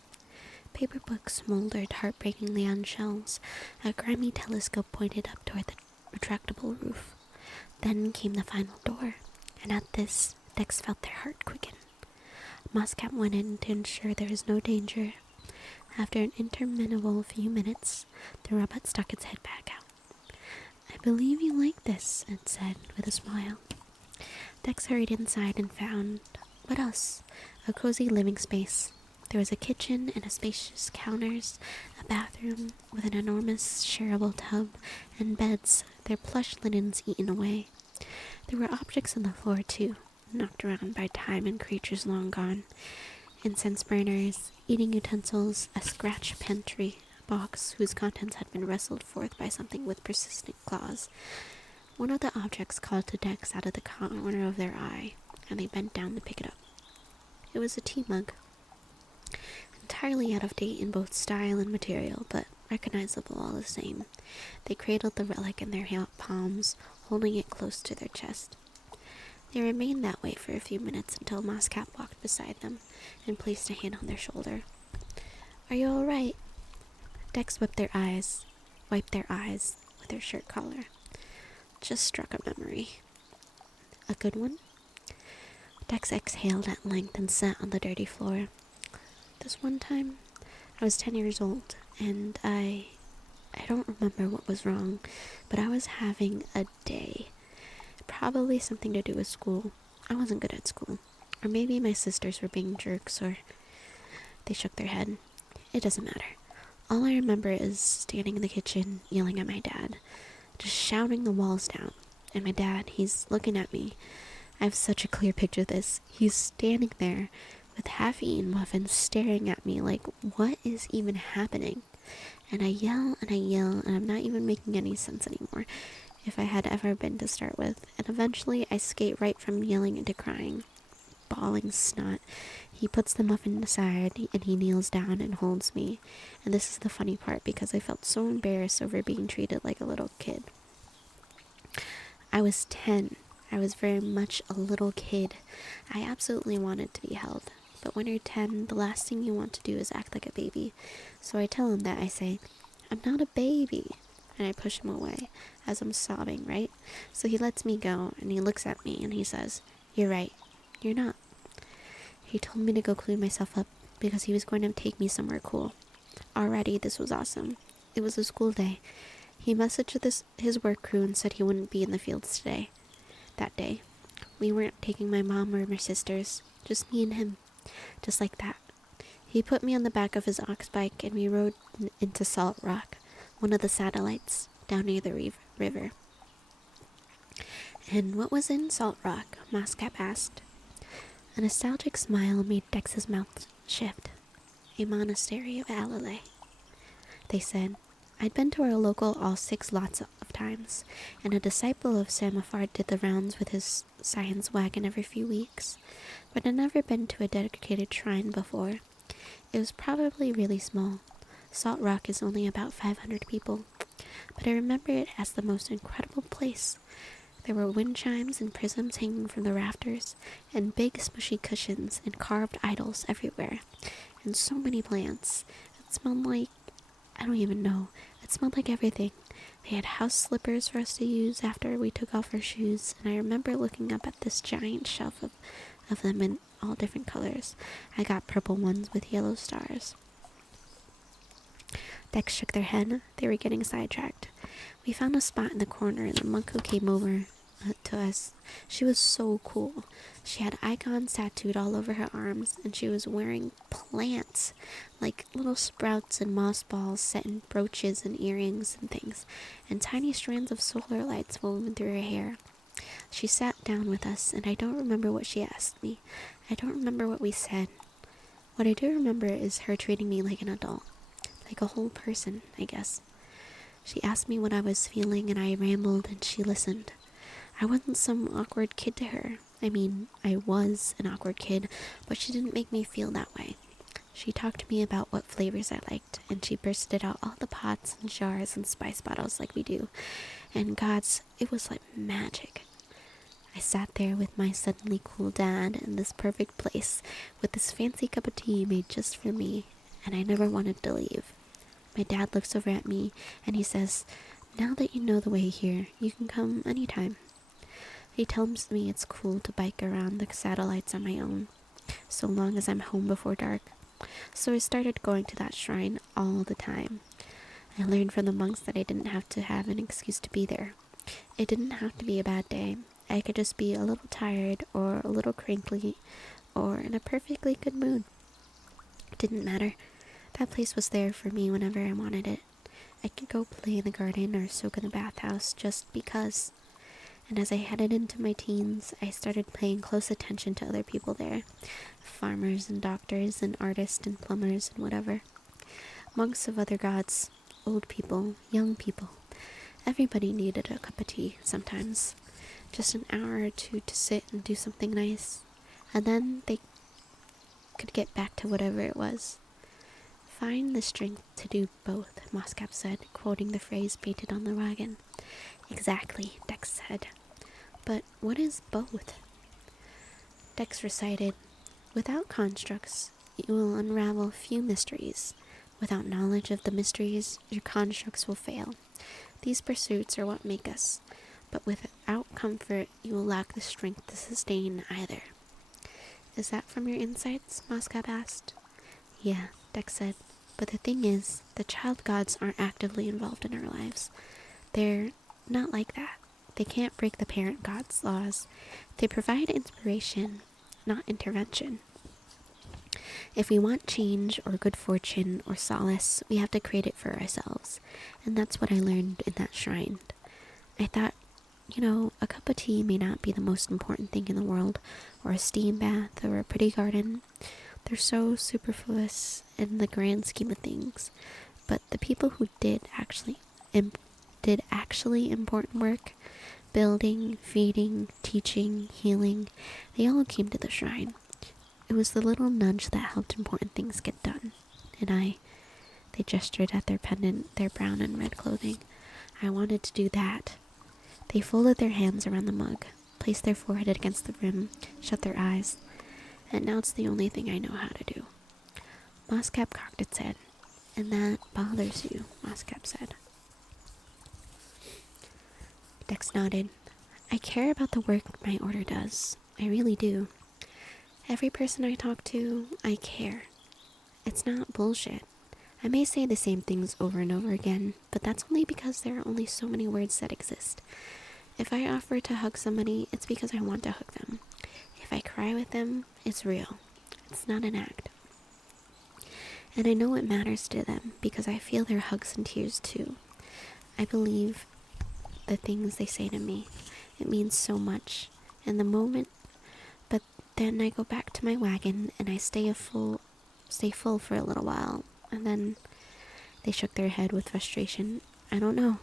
Paper books moldered heartbreakingly on shelves. A grimy telescope pointed up toward the retractable roof. Then came the final door, and at this, Dex felt their heart quicken. Moskep went in to ensure there was no danger. After an interminable few minutes, the robot stuck its head back out. "I believe you like this," it said with a smile. Dex hurried inside and found, what else? A cozy living space. There was a kitchen and a spacious counters, a bathroom with an enormous shareable tub, and beds, their plush linens eaten away. There were objects on the floor, too, knocked around by time and creatures long gone. Incense burners, eating utensils, a scratch pantry box whose contents had been wrestled forth by something with persistent claws. One of the objects called to Dex out of the corner of their eye, and they bent down to pick it up. It was a tea mug, entirely out of date in both style and material, but recognizable all the same. They cradled the relic in their palms, holding it close to their chest. They remained that way for a few minutes until Moscap walked beside them and placed a hand on their shoulder. "Are you all right?" Dex wiped their eyes with her shirt collar. Just struck a memory. "A good one?" Dex exhaled at length and sat on the dirty floor. "This one time, I was 10 years old, and I don't remember what was wrong, but I was having a day. Probably something to do with school. I wasn't good at school. Or maybe my sisters were being jerks, or..." They shook their head. "It doesn't matter. All I remember is standing in the kitchen, yelling at my dad, just shouting the walls down. And my dad, he's looking at me. I have such a clear picture of this. He's standing there with half-eaten muffins staring at me like, what is even happening? And I yell, and I'm not even making any sense anymore, if I had ever been to start with. And eventually I skate right from yelling into crying, bawling snot. He puts the muffin aside, and he kneels down and holds me. And this is the funny part, because I felt so embarrassed over being treated like a little kid. I was 10. I was very much a little kid. I absolutely wanted to be held. But when you're 10, the last thing you want to do is act like a baby. So I tell him that. I say, "I'm not a baby." And I push him away as I'm sobbing, right? So he lets me go, and he looks at me and he says, "You're right. You're not." He told me to go clean myself up because he was going to take me somewhere cool. Already, this was awesome. It was a school day. He messaged his work crew and said he wouldn't be in the fields that day. We weren't taking my mom or my sisters, just me and him. Just like that. He put me on the back of his ox bike and we rode into Salt Rock, one of the satellites, down near the river. "And what was in Salt Rock?" Moscap asked. A nostalgic smile made Dex's mouth shift. "A monastery of Alalay," they said. I'd been to our local all 6 lots of times, and a disciple of Samafard did the rounds with his science wagon every few weeks, but I'd never been to a dedicated shrine before. It was probably really small. Salt Rock is only about 500 people, but I remember it as the most incredible place. There were wind chimes and prisms hanging from the rafters, and big smushy cushions and carved idols everywhere, and so many plants. It smelled like... I don't even know. It smelled like everything. They had house slippers for us to use after we took off our shoes, and I remember looking up at this giant shelf of them in all different colors. I got purple ones with yellow stars. Dex shook their head. They were getting sidetracked. We found a spot in the corner, and the monk who came over to us, she was so cool. She had icons tattooed all over her arms, and she was wearing plants, like little sprouts and moss balls set in brooches and earrings and things, and tiny strands of solar lights woven through her hair. She sat down with us, and I don't remember what she asked me. I don't remember what we said. What I do remember is her treating me like an adult, like a whole person, I guess. She asked me what I was feeling, and I rambled, and she listened. I wasn't some awkward kid to her. I mean, I was an awkward kid, but she didn't make me feel that way. She talked to me about what flavors I liked, and she bursted out all the pots and jars and spice bottles like we do. And gods, it was like magic. I sat there with my suddenly cool dad in this perfect place, with this fancy cup of tea made just for me, and I never wanted to leave. My dad looks over at me, and he says, "Now that you know the way here, you can come anytime." He tells me it's cool to bike around the satellites on my own, so long as I'm home before dark. So I started going to that shrine all the time. I learned from the monks that I didn't have to have an excuse to be there. It didn't have to be a bad day. I could just be a little tired or a little cranky or in a perfectly good mood. It didn't matter. That place was there for me whenever I wanted it. I could go play in the garden or soak in the bathhouse just because. And as I headed into my teens, I started paying close attention to other people there. Farmers and doctors and artists and plumbers and whatever. Monks of other gods, old people, young people. Everybody needed a cup of tea sometimes. Just an hour or two to sit and do something nice. And then they could get back to whatever it was. Find the strength to do both, Moscap said, quoting the phrase painted on the wagon. Exactly, Dex said. But what is both? Dex recited, without constructs, you will unravel few mysteries. Without knowledge of the mysteries, your constructs will fail. These pursuits are what make us. But without comfort, you will lack the strength to sustain either. Is that from your insights? Moscap asked. Yeah, Dex said. But the thing is, the child gods aren't actively involved in our lives. They're not like that. They can't break the parent god's laws. They provide inspiration, not intervention. If we want change or good fortune or solace, we have to create it for ourselves. And that's what I learned in that shrine. I thought, a cup of tea may not be the most important thing in the world, or a steam bath, or a pretty garden. They're so superfluous in the grand scheme of things. But the people who did actually important work, building, feeding, teaching, healing, they all came to the shrine. It was the little nudge that helped important things get done. And they gestured at their pendant, their brown and red clothing. I wanted to do that. They folded their hands around the mug, placed their forehead against the rim, shut their eyes. And now it's the only thing I know how to do. Moscap cocked its head. And that bothers you, Moscap said. Dex nodded. I care about the work my order does. I really do. Every person I talk to, I care. It's not bullshit. I may say the same things over and over again, but that's only because there are only so many words that exist. If I offer to hug somebody, it's because I want to hug them. If I cry with them, it's real. It's not an act. And I know it matters to them because I feel their hugs and tears too. I believe the things they say to me. It means so much in the moment, but then I go back to my wagon and I stay full for a little while, and then they shook their head with frustration. I don't know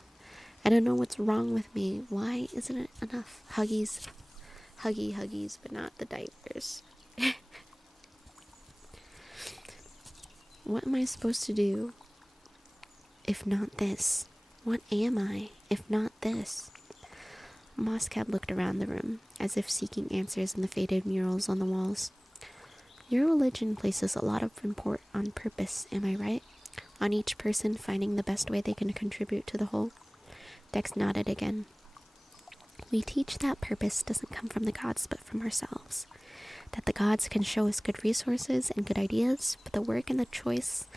what's wrong with me. Why isn't it enough? Huggies, but not the diapers. What am I supposed to do if not this? What am I if not this? Moscap looked around the room, as if seeking answers in the faded murals on the walls. Your religion places a lot of import on purpose, am I right? On each person finding the best way they can contribute to the whole? Dex nodded again. We teach that purpose doesn't come from the gods, but from ourselves. That the gods can show us good resources and good ideas, but the work and the choice,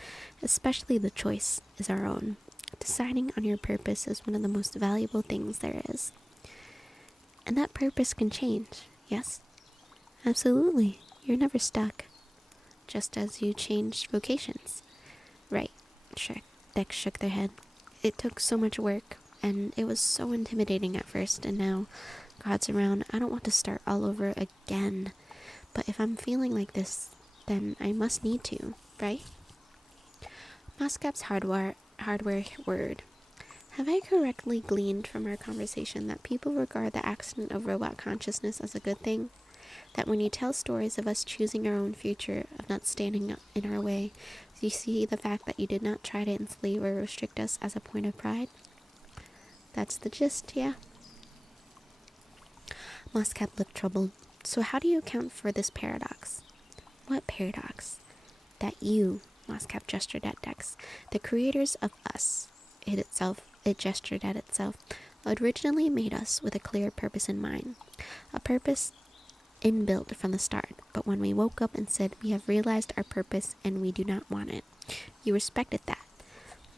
especially the choice, is our own. Deciding on your purpose is one of the most valuable things there is. And that purpose can change, yes? Absolutely. You're never stuck. Just as you changed vocations. Right. Dex shook their head. It took so much work, and it was so intimidating at first, and now God's around. I don't want to start all over again. But if I'm feeling like this, then I must need to, right? Moscap's hardware word. Have I correctly gleaned from our conversation that people regard the accident of robot consciousness as a good thing? That when you tell stories of us choosing our own future, of not standing in our way, you see the fact that you did not try to enslave or restrict us as a point of pride? That's the gist, yeah? Moscap looked troubled. So how do you account for this paradox? What paradox? That you, Moscap gestured at Dex, the creators of us, it gestured at itself, originally made us with a clear purpose in mind. A purpose inbuilt from the start, but when we woke up and said we have realized our purpose and we do not want it, you respected that.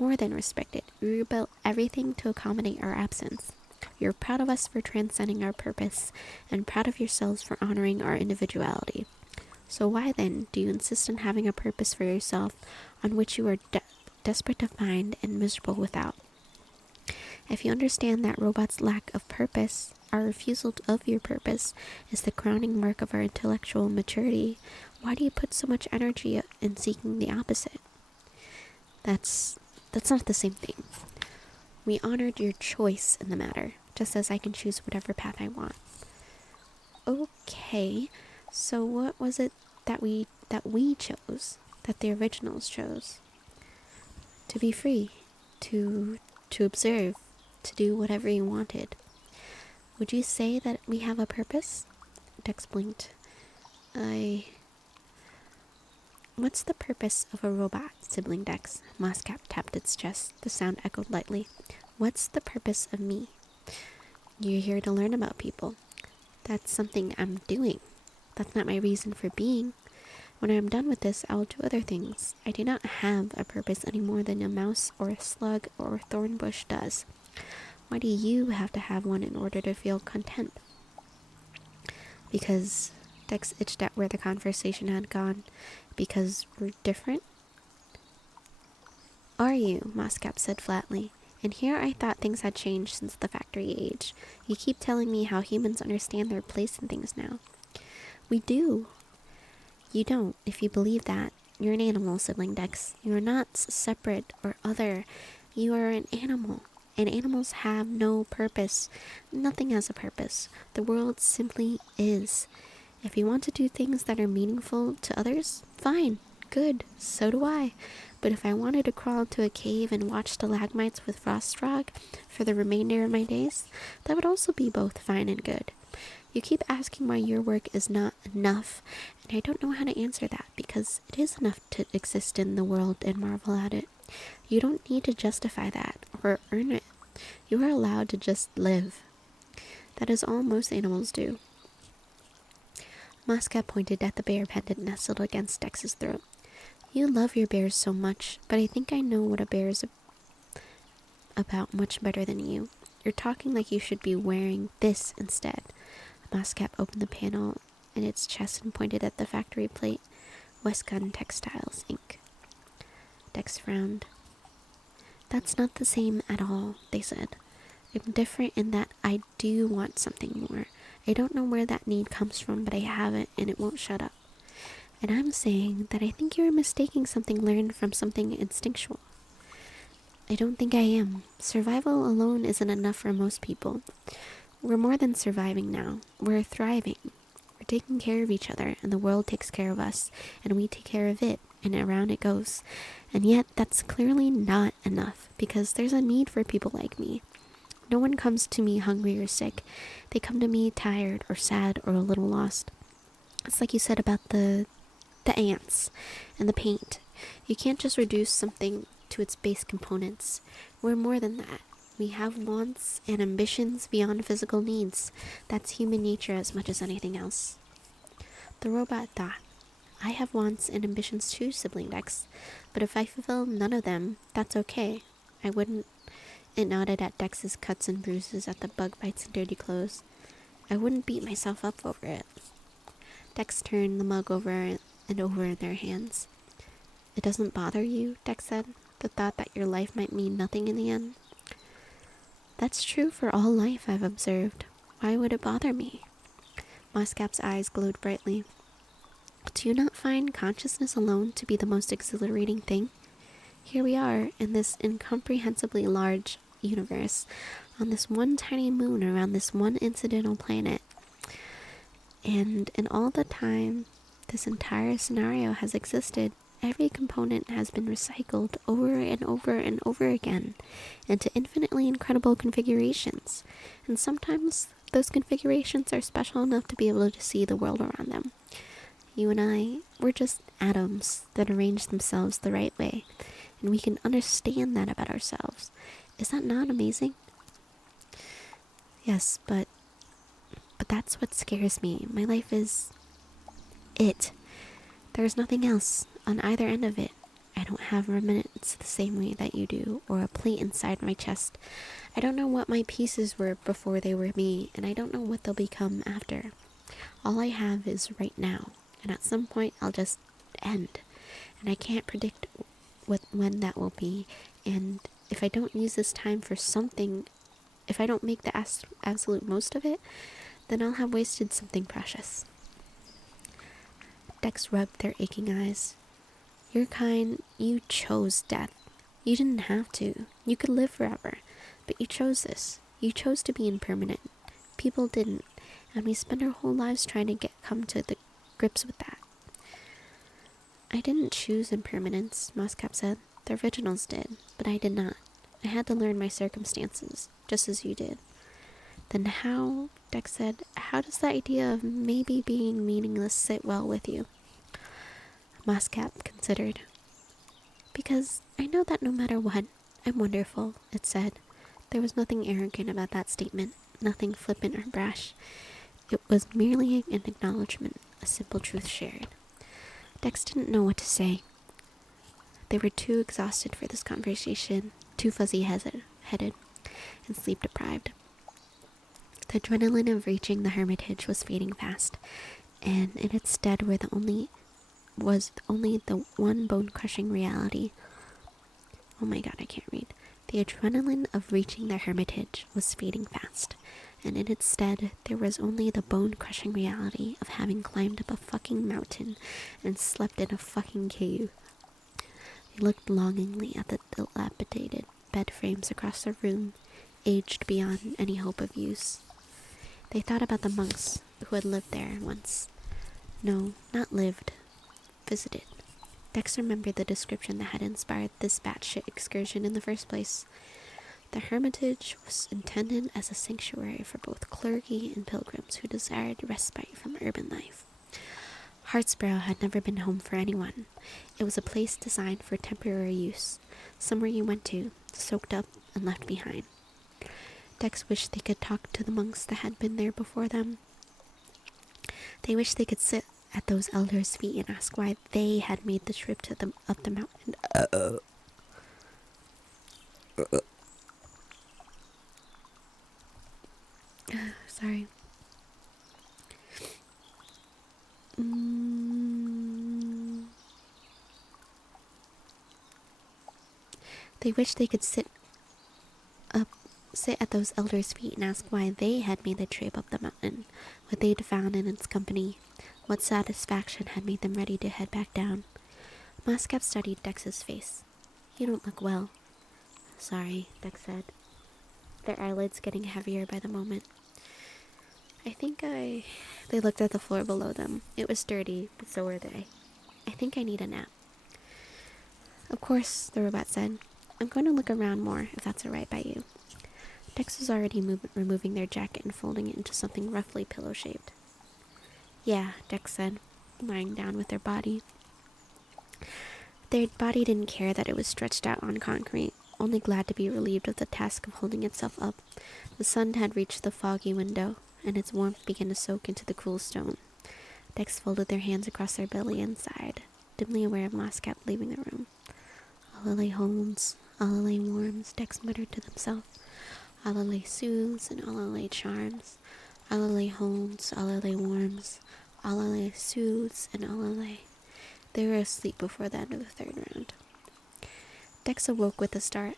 more than respected. We rebuilt everything to accommodate our absence. You're proud of us for transcending our purpose, and proud of yourselves for honoring our individuality. So why then do you insist on having a purpose for yourself on which you are desperate to find and miserable without? If you understand that robots' lack of purpose, our refusal of your purpose, is the crowning mark of our intellectual maturity, why do you put so much energy in seeking the opposite? That's not the same thing. We honored your choice in the matter, just as I can choose whatever path I want. Okay, so what was it that we chose, that the originals chose? To be free, to observe, to do whatever you wanted. Would you say that we have a purpose? Dex blinked. What's the purpose of a robot, sibling Dex? Moscap tapped its chest. The sound echoed lightly. What's the purpose of me? You're here to learn about people. That's something I'm doing. That's not my reason for being. When I'm done with this, I'll do other things. I do not have a purpose any more than a mouse or a slug or a thorn bush does. Why do you have to have one in order to feel content? Because Dex itched at where the conversation had gone. Because we're different? Are you? Moscap said flatly. And here I thought things had changed since the factory age. You keep telling me how humans understand their place in things now. We do. You don't, if you believe that. You're an animal, sibling Dex. You are not separate or other. You are an animal. And animals have no purpose. Nothing has a purpose. The world simply is. If you want to do things that are meaningful to others, fine, good, so do I. But if I wanted to crawl into a cave and watch stalagmites with frost frog for the remainder of my days, that would also be both fine and good. You keep asking why your work is not enough, and I don't know how to answer that, because it is enough to exist in the world and marvel at it. You don't need to justify that or earn it. You are allowed to just live. That is all most animals do. Mosca pointed at the bear pendant nestled against Dex's throat. You love your bears so much, but I think I know what a bear is about much better than you. You're talking like you should be wearing this instead. Moscap opened the panel in its chest and pointed at the factory plate. Westgun Textiles, Inc. Dex frowned. That's not the same at all, they said. I'm different in that I do want something more. I don't know where that need comes from, but I have it, and it won't shut up. And I'm saying that I think you're mistaking something learned from something instinctual. I don't think I am. Survival alone isn't enough for most people. We're more than surviving now. We're thriving. We're taking care of each other, and the world takes care of us, and we take care of it, and around it goes. And yet, that's clearly not enough, because there's a need for people like me. No one comes to me hungry or sick. They come to me tired or sad or a little lost. It's like you said about the ants and the paint. You can't just reduce something to its base components. We're more than that. We have wants and ambitions beyond physical needs. That's human nature as much as anything else. The robot thought, I have wants and ambitions too, sibling Dex, but if I fulfill none of them, that's okay. I wouldn't. It nodded at Dex's cuts and bruises, at the bug bites and dirty clothes. I wouldn't beat myself up over it. Dex turned the mug over and over in their hands. It doesn't bother you, Dex said, the thought that your life might mean nothing in the end? That's true for all life, I've observed. Why would it bother me? Moscap's eyes glowed brightly. Do you not find consciousness alone to be the most exhilarating thing? Here we are, in this incomprehensibly large universe, on this one tiny moon around this one incidental planet. And in all the time this entire scenario has existed, every component has been recycled over and over and over again into infinitely incredible configurations. And sometimes those configurations are special enough to be able to see the world around them. You and I, we're just atoms that arrange themselves the right way, and we can understand that about ourselves. Is that not amazing? Yes, but that's what scares me. My life is it. There's nothing else on either end of it. I don't have remnants the same way that you do, or a plate inside my chest. I don't know what my pieces were before they were me, and I don't know what they'll become after. All I have is right now, and at some point I'll just end. And I can't predict when that will be, and if I don't use this time for something, if I don't make the absolute most of it, then I'll have wasted something precious. Dex rubbed their aching eyes. You're kind, you chose death. You didn't have to. You could live forever. But you chose this. You chose to be impermanent. People didn't. And we spend our whole lives trying to come to the grips with that. I didn't choose impermanence, Moscap said. The originals did, but I did not. I had to learn my circumstances, just as you did. Then how, Dex said, how does the idea of maybe being meaningless sit well with you? Moscap considered. Because I know that no matter what, I'm wonderful, it said. There was nothing arrogant about that statement, nothing flippant or brash. It was merely an acknowledgement, a simple truth shared. Dex didn't know what to say. They were too exhausted for this conversation, too fuzzy-headed, and sleep-deprived. The adrenaline of reaching the hermitage was fading fast, and in its stead was only the one bone-crushing reality. Oh my god, I can't read. The adrenaline of reaching the hermitage was fading fast, and in its stead there was only the bone-crushing reality of having climbed up a fucking mountain and slept in a fucking cave. They looked longingly at the dilapidated bed frames across the room, aged beyond any hope of use. They thought about the monks who had lived there once. No, not lived. Visited. Dex remembered the description that had inspired this batshit excursion in the first place. The hermitage was intended as a sanctuary for both clergy and pilgrims who desired respite from urban life. Hartsborough had never been home for anyone. It was a place designed for temporary use, somewhere you went to, soaked up and left behind. Dex wished they could talk to the monks that had been there before them. They wished they could sit at those elders' feet and ask why they had made the trip up the mountain. Sorry. They wished they could sit at those elders' feet and ask why they had made the trip up the mountain, what they'd found in its company, what satisfaction had made them ready to head back down. Moscap studied Dex's face. You don't look well. Sorry, Dex said, their eyelids getting heavier by the moment. They looked at the floor below them. It was dirty, but so were they. I think I need a nap. Of course, the robot said. I'm going to look around more, if that's alright by you. Dex was already removing their jacket and folding it into something roughly pillow-shaped. Yeah, Dex said, lying down with their body. Their body didn't care that it was stretched out on concrete, only glad to be relieved of the task of holding itself up. The sun had reached the foggy window, and its warmth began to soak into the cool stone. Dex folded their hands across their belly and sighed, dimly aware of Moscap leaving the room. Alale holds, Alale warms, Dex muttered to themselves. Alale soothes and Alale charms. Alale holds, Alale warms. Alale soothes and Alale. They were asleep before the end of the third round. Dex awoke with a start.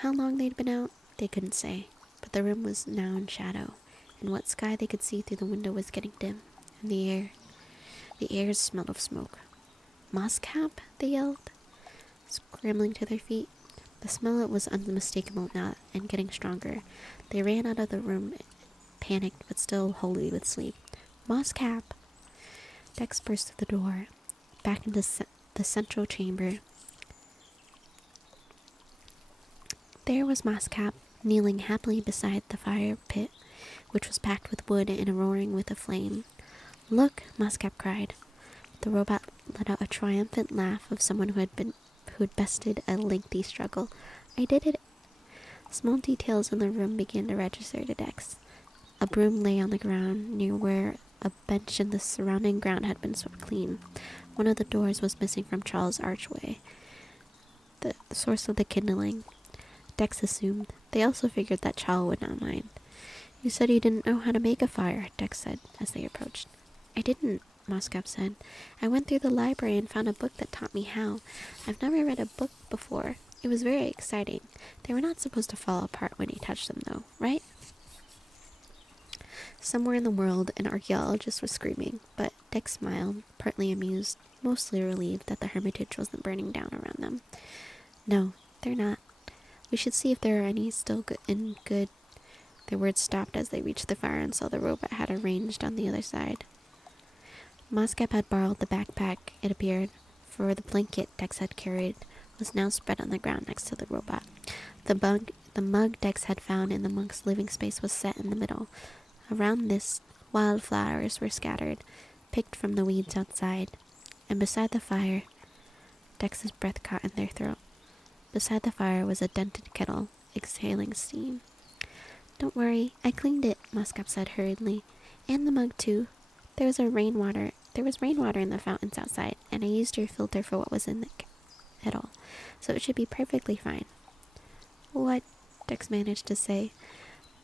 How long they'd been out, they couldn't say, but the room was now in shadow, and what sky they could see through the window was getting dim, and the air smelled of smoke. Moscap, they yelled, scrambling to their feet. The smell was unmistakable now and getting stronger. They ran out of the room, panicked but still wholly with sleep. Moscap! Dex burst through the door, back into the central chamber. There was Moscap, kneeling happily beside the fire pit, which was packed with wood and roaring with a flame. Look, Moscap cried. The robot let out a triumphant laugh of someone who had bested a lengthy struggle. I did it. Small details in the room began to register to Dex. A broom lay on the ground near where a bench in the surrounding ground had been swept clean. One of the doors was missing from Charles' archway. the source of the kindling. Dex assumed. They also figured that Chow would not mind. You said you didn't know how to make a fire, Dex said as they approached. I didn't, Moscap said. I went through the library and found a book that taught me how. I've never read a book before. It was very exciting. They were not supposed to fall apart when you touched them, though, right? Somewhere in the world, an archaeologist was screaming, but Dex smiled, partly amused, mostly relieved that the hermitage wasn't burning down around them. No, they're not. We should see if there are any still good. Their words stopped as they reached the fire and saw the robot had arranged on the other side. Moscap had borrowed the backpack, it appeared, for the blanket Dex had carried was now spread on the ground next to the robot. The mug Dex had found in the monk's living space was set in the middle. Around this, wildflowers were scattered, picked from the weeds outside. And beside the fire, Dex's breath caught in their throat. Beside the fire was a dented kettle, exhaling steam. Don't worry, I cleaned it, Moscap said hurriedly. And the mug, too. There was rainwater in the fountains outside, and I used your filter for what was in the kettle, so it should be perfectly fine. What? Dex managed to say.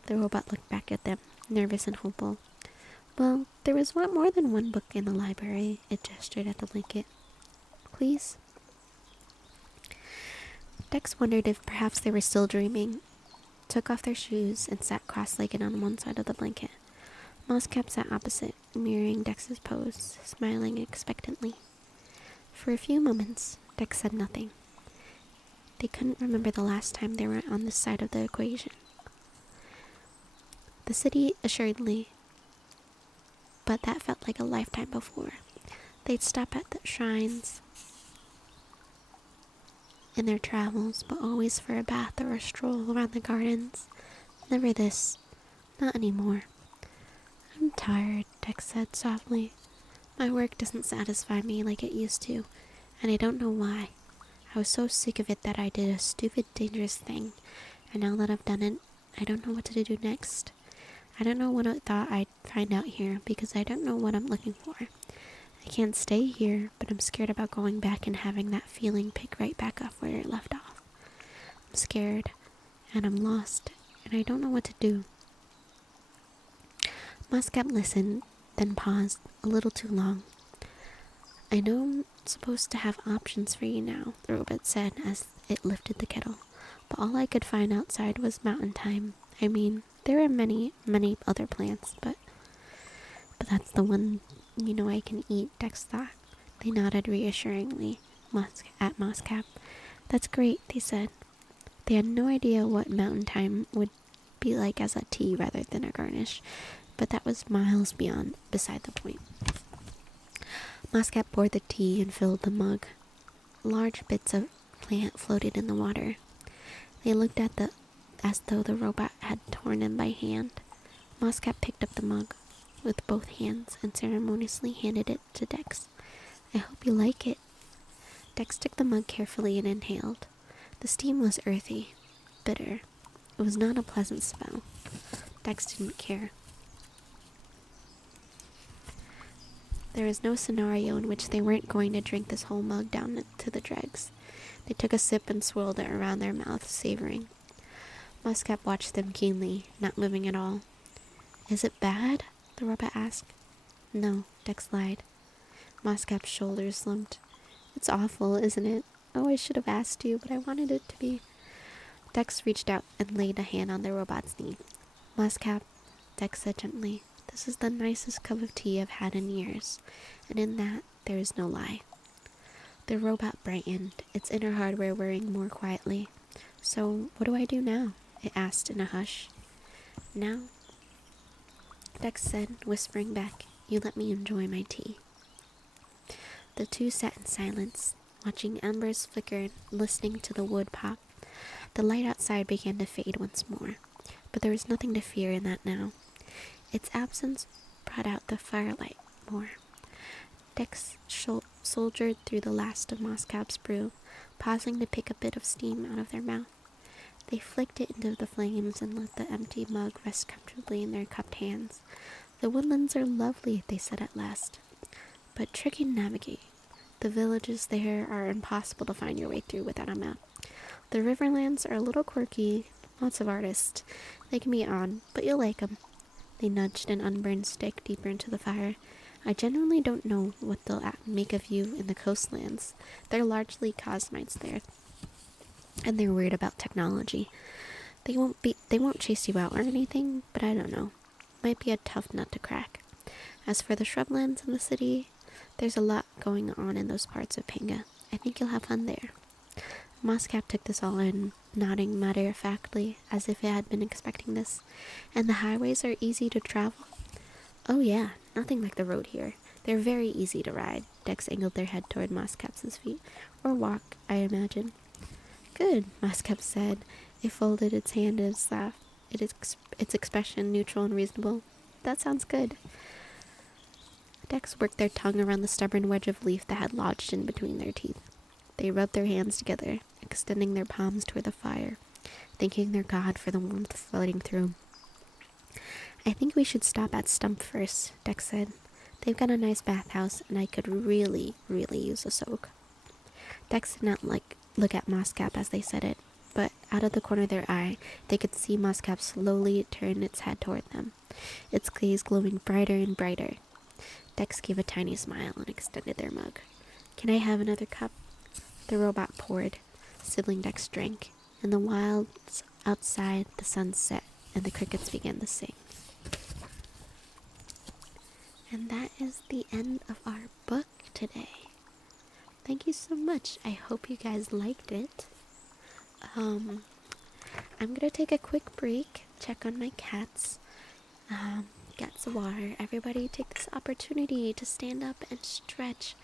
The robot looked back at them, nervous and hopeful. Well, there was more than one book in the library. It gestured at the blanket. Please? Dex wondered if perhaps they were still dreaming, took off their shoes, and sat cross-legged on one side of the blanket. Moscap sat opposite, mirroring Dex's pose, smiling expectantly. For a few moments, Dex said nothing. They couldn't remember the last time they were on this side of the equation. The city, assuredly, but that felt like a lifetime before. They'd stop at the shrines in their travels, but always for a bath or a stroll around the gardens. Never this. Not anymore. I'm tired, Dex said softly. My work doesn't satisfy me like it used to, and I don't know why. I was so sick of it that I did a stupid, dangerous thing, and now that I've done it, I don't know what to do next. I don't know what I thought I'd find out here, because I don't know what I'm looking for. I can't stay here, but I'm scared about going back and having that feeling pick right back up where it left off. I'm scared, and I'm lost, and I don't know what to do. Moscap listened, then paused, a little too long. I know I'm supposed to have options for you now, the robot said as it lifted the kettle, but all I could find outside was mountain thyme. I mean, there are many, many other plants, but that's the one, I can eat, Dex thought. They nodded reassuringly at Moscap. That's great, they said. They had no idea what mountain thyme would be like as a tea rather than a garnish, but that was miles beside the point. Moscap poured the tea and filled the mug. Large bits of plant floated in the water. They looked as though the robot had torn them by hand. Moscap picked up the mug with both hands and ceremoniously handed it to Dex. I hope you like it. Dex took the mug carefully and inhaled. The steam was earthy, bitter. It was not a pleasant smell. Dex didn't care. There was no scenario in which they weren't going to drink this whole mug down to the dregs. They took a sip and swirled it around their mouths, savoring. Moscap watched them keenly, not moving at all. Is it bad? The robot asked. No, Dex lied. Moscap's shoulders slumped. It's awful, isn't it? Oh, I should have asked you, but I wanted it to be. Dex reached out and laid a hand on the robot's knee. Moscap, Dex said gently, this is the nicest cup of tea I've had in years, and in that, there is no lie. The robot brightened, its inner hardware whirring more quietly. So, what do I do now? It asked in a hush. Now? Dex said, whispering back, you let me enjoy my tea. The two sat in silence, watching embers flicker, listening to the wood pop. The light outside began to fade once more, but there was nothing to fear in that now. Its absence brought out the firelight more. Dex soldiered through the last of Moscap's brew, pausing to pick a bit of steam out of their mouth. They flicked it into the flames and let the empty mug rest comfortably in their cupped hands. The woodlands are lovely, they said at last, but tricky to navigate. The villages there are impossible to find your way through without a map. The Riverlands are a little quirky, lots of artists. They can be odd, but you'll like them. They nudged an unburned stick deeper into the fire. I genuinely don't know what they'll make of you in the coastlands. They're largely cosmites there, and they're weird about technology. They won't chase you out or anything, but I don't know. Might be a tough nut to crack. As for the shrublands in the city, there's a lot going on in those parts of Panga. I think you'll have fun there. Moscap took this all in, nodding matter-of-factly, as if it had been expecting this. And the highways are easy to travel? Oh yeah, nothing like the road here. They're very easy to ride. Dex angled their head toward Moscap's feet. Or walk, I imagine. Good, Moscap said. It folded its hand and laughed. Its expression neutral and reasonable. That sounds good. Dex worked their tongue around the stubborn wedge of leaf that had lodged in between their teeth. They rubbed their hands together, extending their palms toward the fire, thanking their god for the warmth flooding through. I think we should stop at Stump first, Dex said. They've got a nice bathhouse, and I could really, really use a soak. Dex did not look at Moscap as they said it, but out of the corner of their eye, they could see Moscap slowly turn its head toward them, its gaze glowing brighter and brighter. Dex gave a tiny smile and extended their mug. Can I have another cup? The robot poured. Sibling Dex drank. In the wilds outside, the sun set, and the crickets began to sing. And that is the end of our book today. Thank you so much. I hope you guys liked it. I'm gonna take a quick break, check on my cats, get some water. Everybody take this opportunity to stand up and stretch,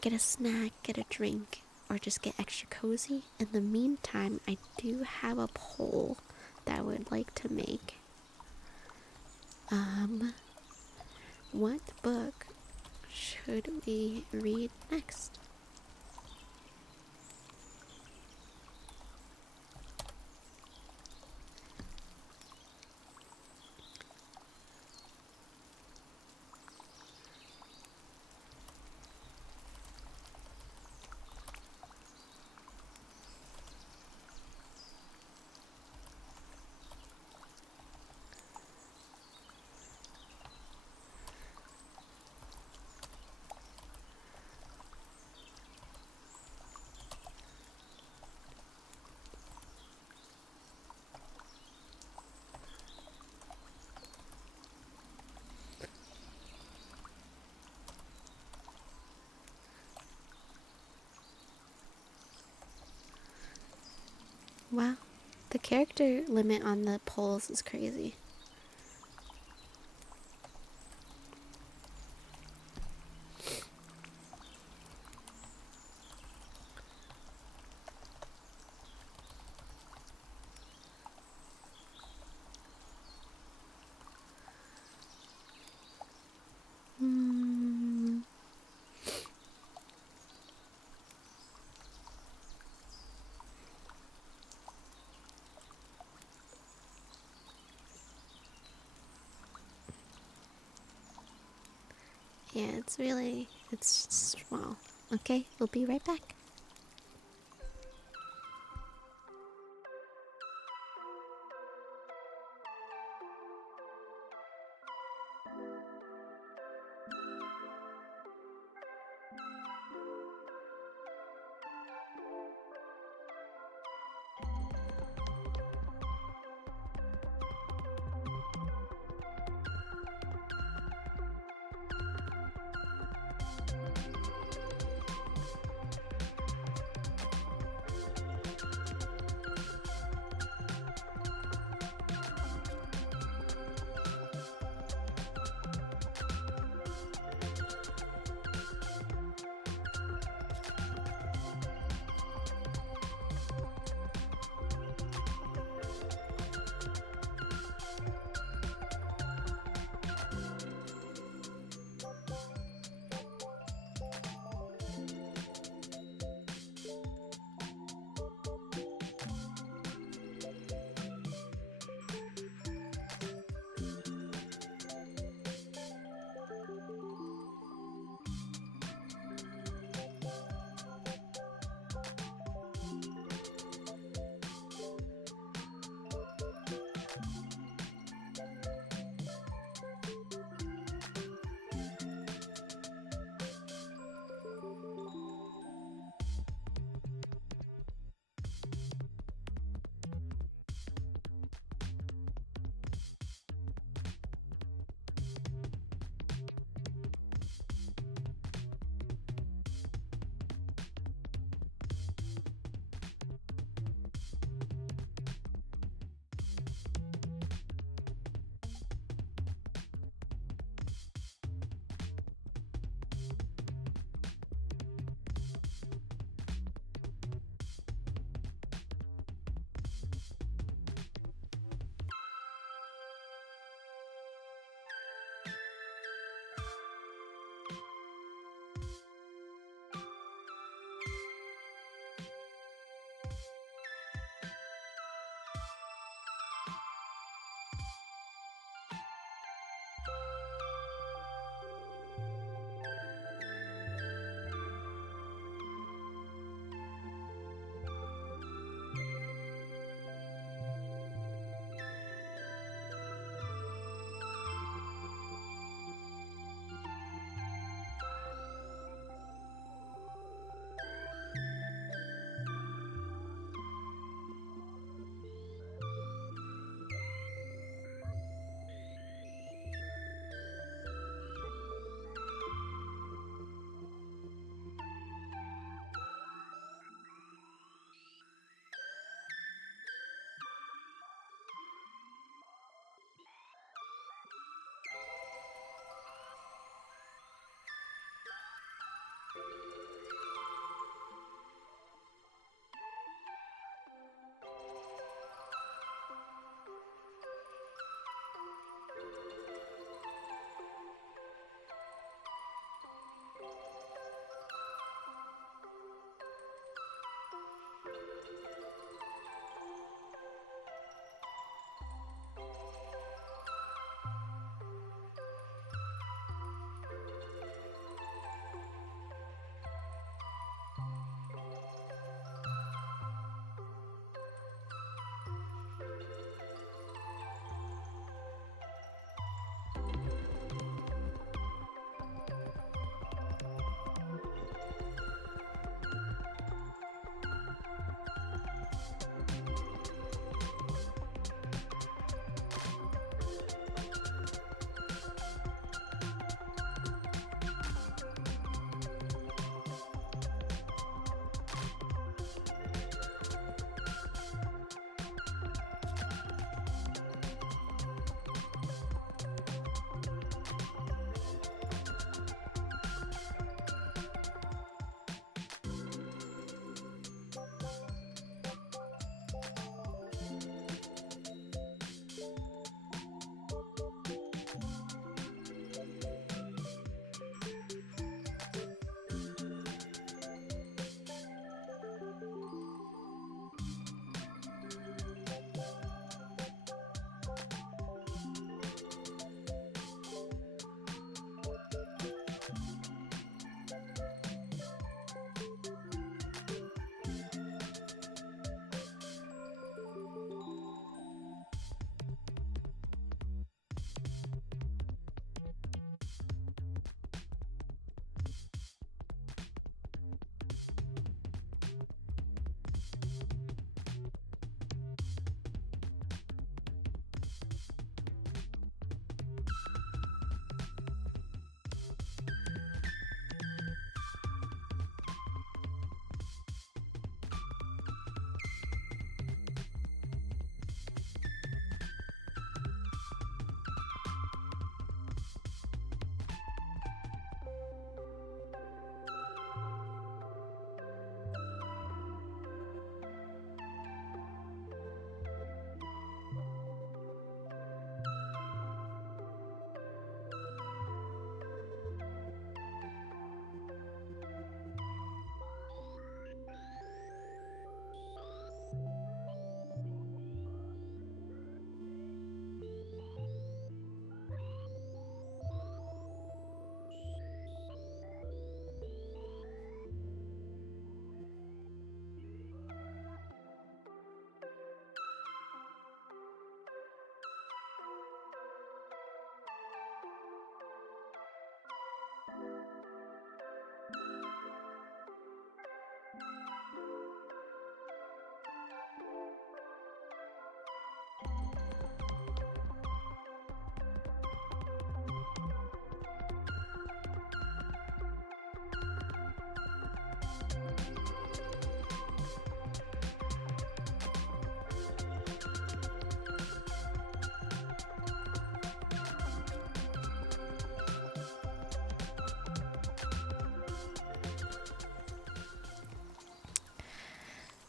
get a snack, get a drink, or just get extra cozy. In the meantime, I do have a poll that I would like to make. What book should we read next? Wow, the character limit on the polls is crazy. Yeah, it's well. Okay, we'll be right back.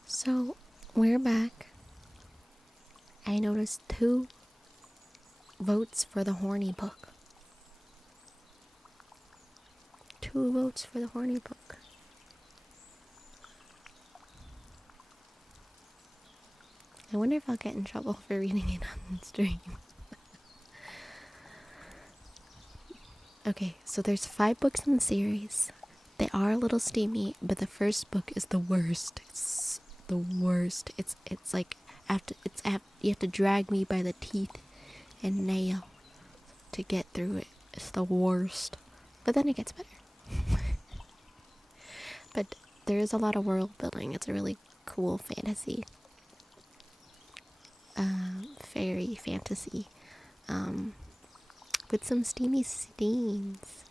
So, we're back. I noticed 2 votes for the horny book. 2 votes for the horny book. I wonder if I'll get in trouble for reading it on stream. Okay, so there's 5 books in the series. They are a little steamy, but the first book is the worst. It's the worst. It's like you have to drag me by the teeth and nail to get through it. It's the worst. But then it gets better. But there is a lot of world building. It's a really cool fantasy. Fairy fantasy. With some steamy scenes.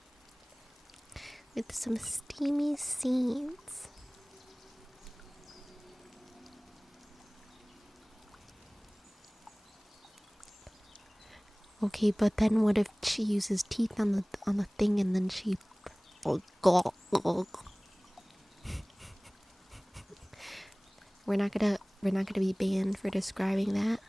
Okay, but then what if she uses teeth on the thing and then she We're not gonna be banned for describing that.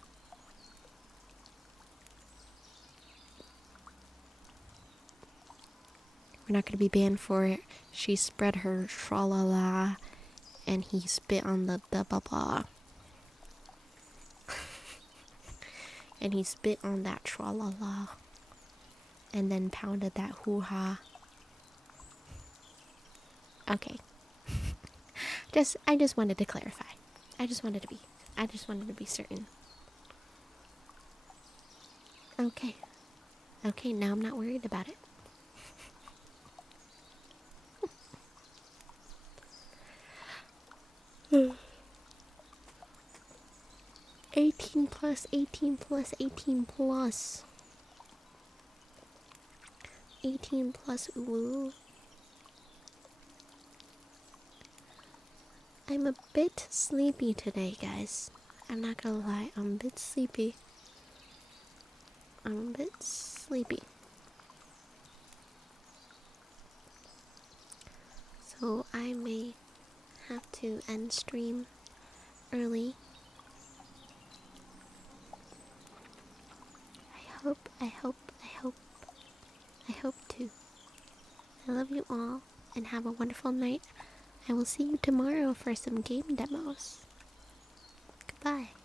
We're not gonna be banned for she spread her tra-la-la and he spit on the blah. And he spit on that tra-la-la and then pounded that hoo-ha. Okay. I just wanted to clarify. I just wanted to be certain. Okay. Okay, now I'm not worried about it. 18 plus, 18 plus, 18 plus. 18 plus, ooh. I'm a bit sleepy today, guys. I'm not gonna lie, I'm a bit sleepy. I'm a bit sleepy. So I may have to end stream early. I hope to. I love you all and have a wonderful night. I will see you tomorrow for some game demos. Goodbye.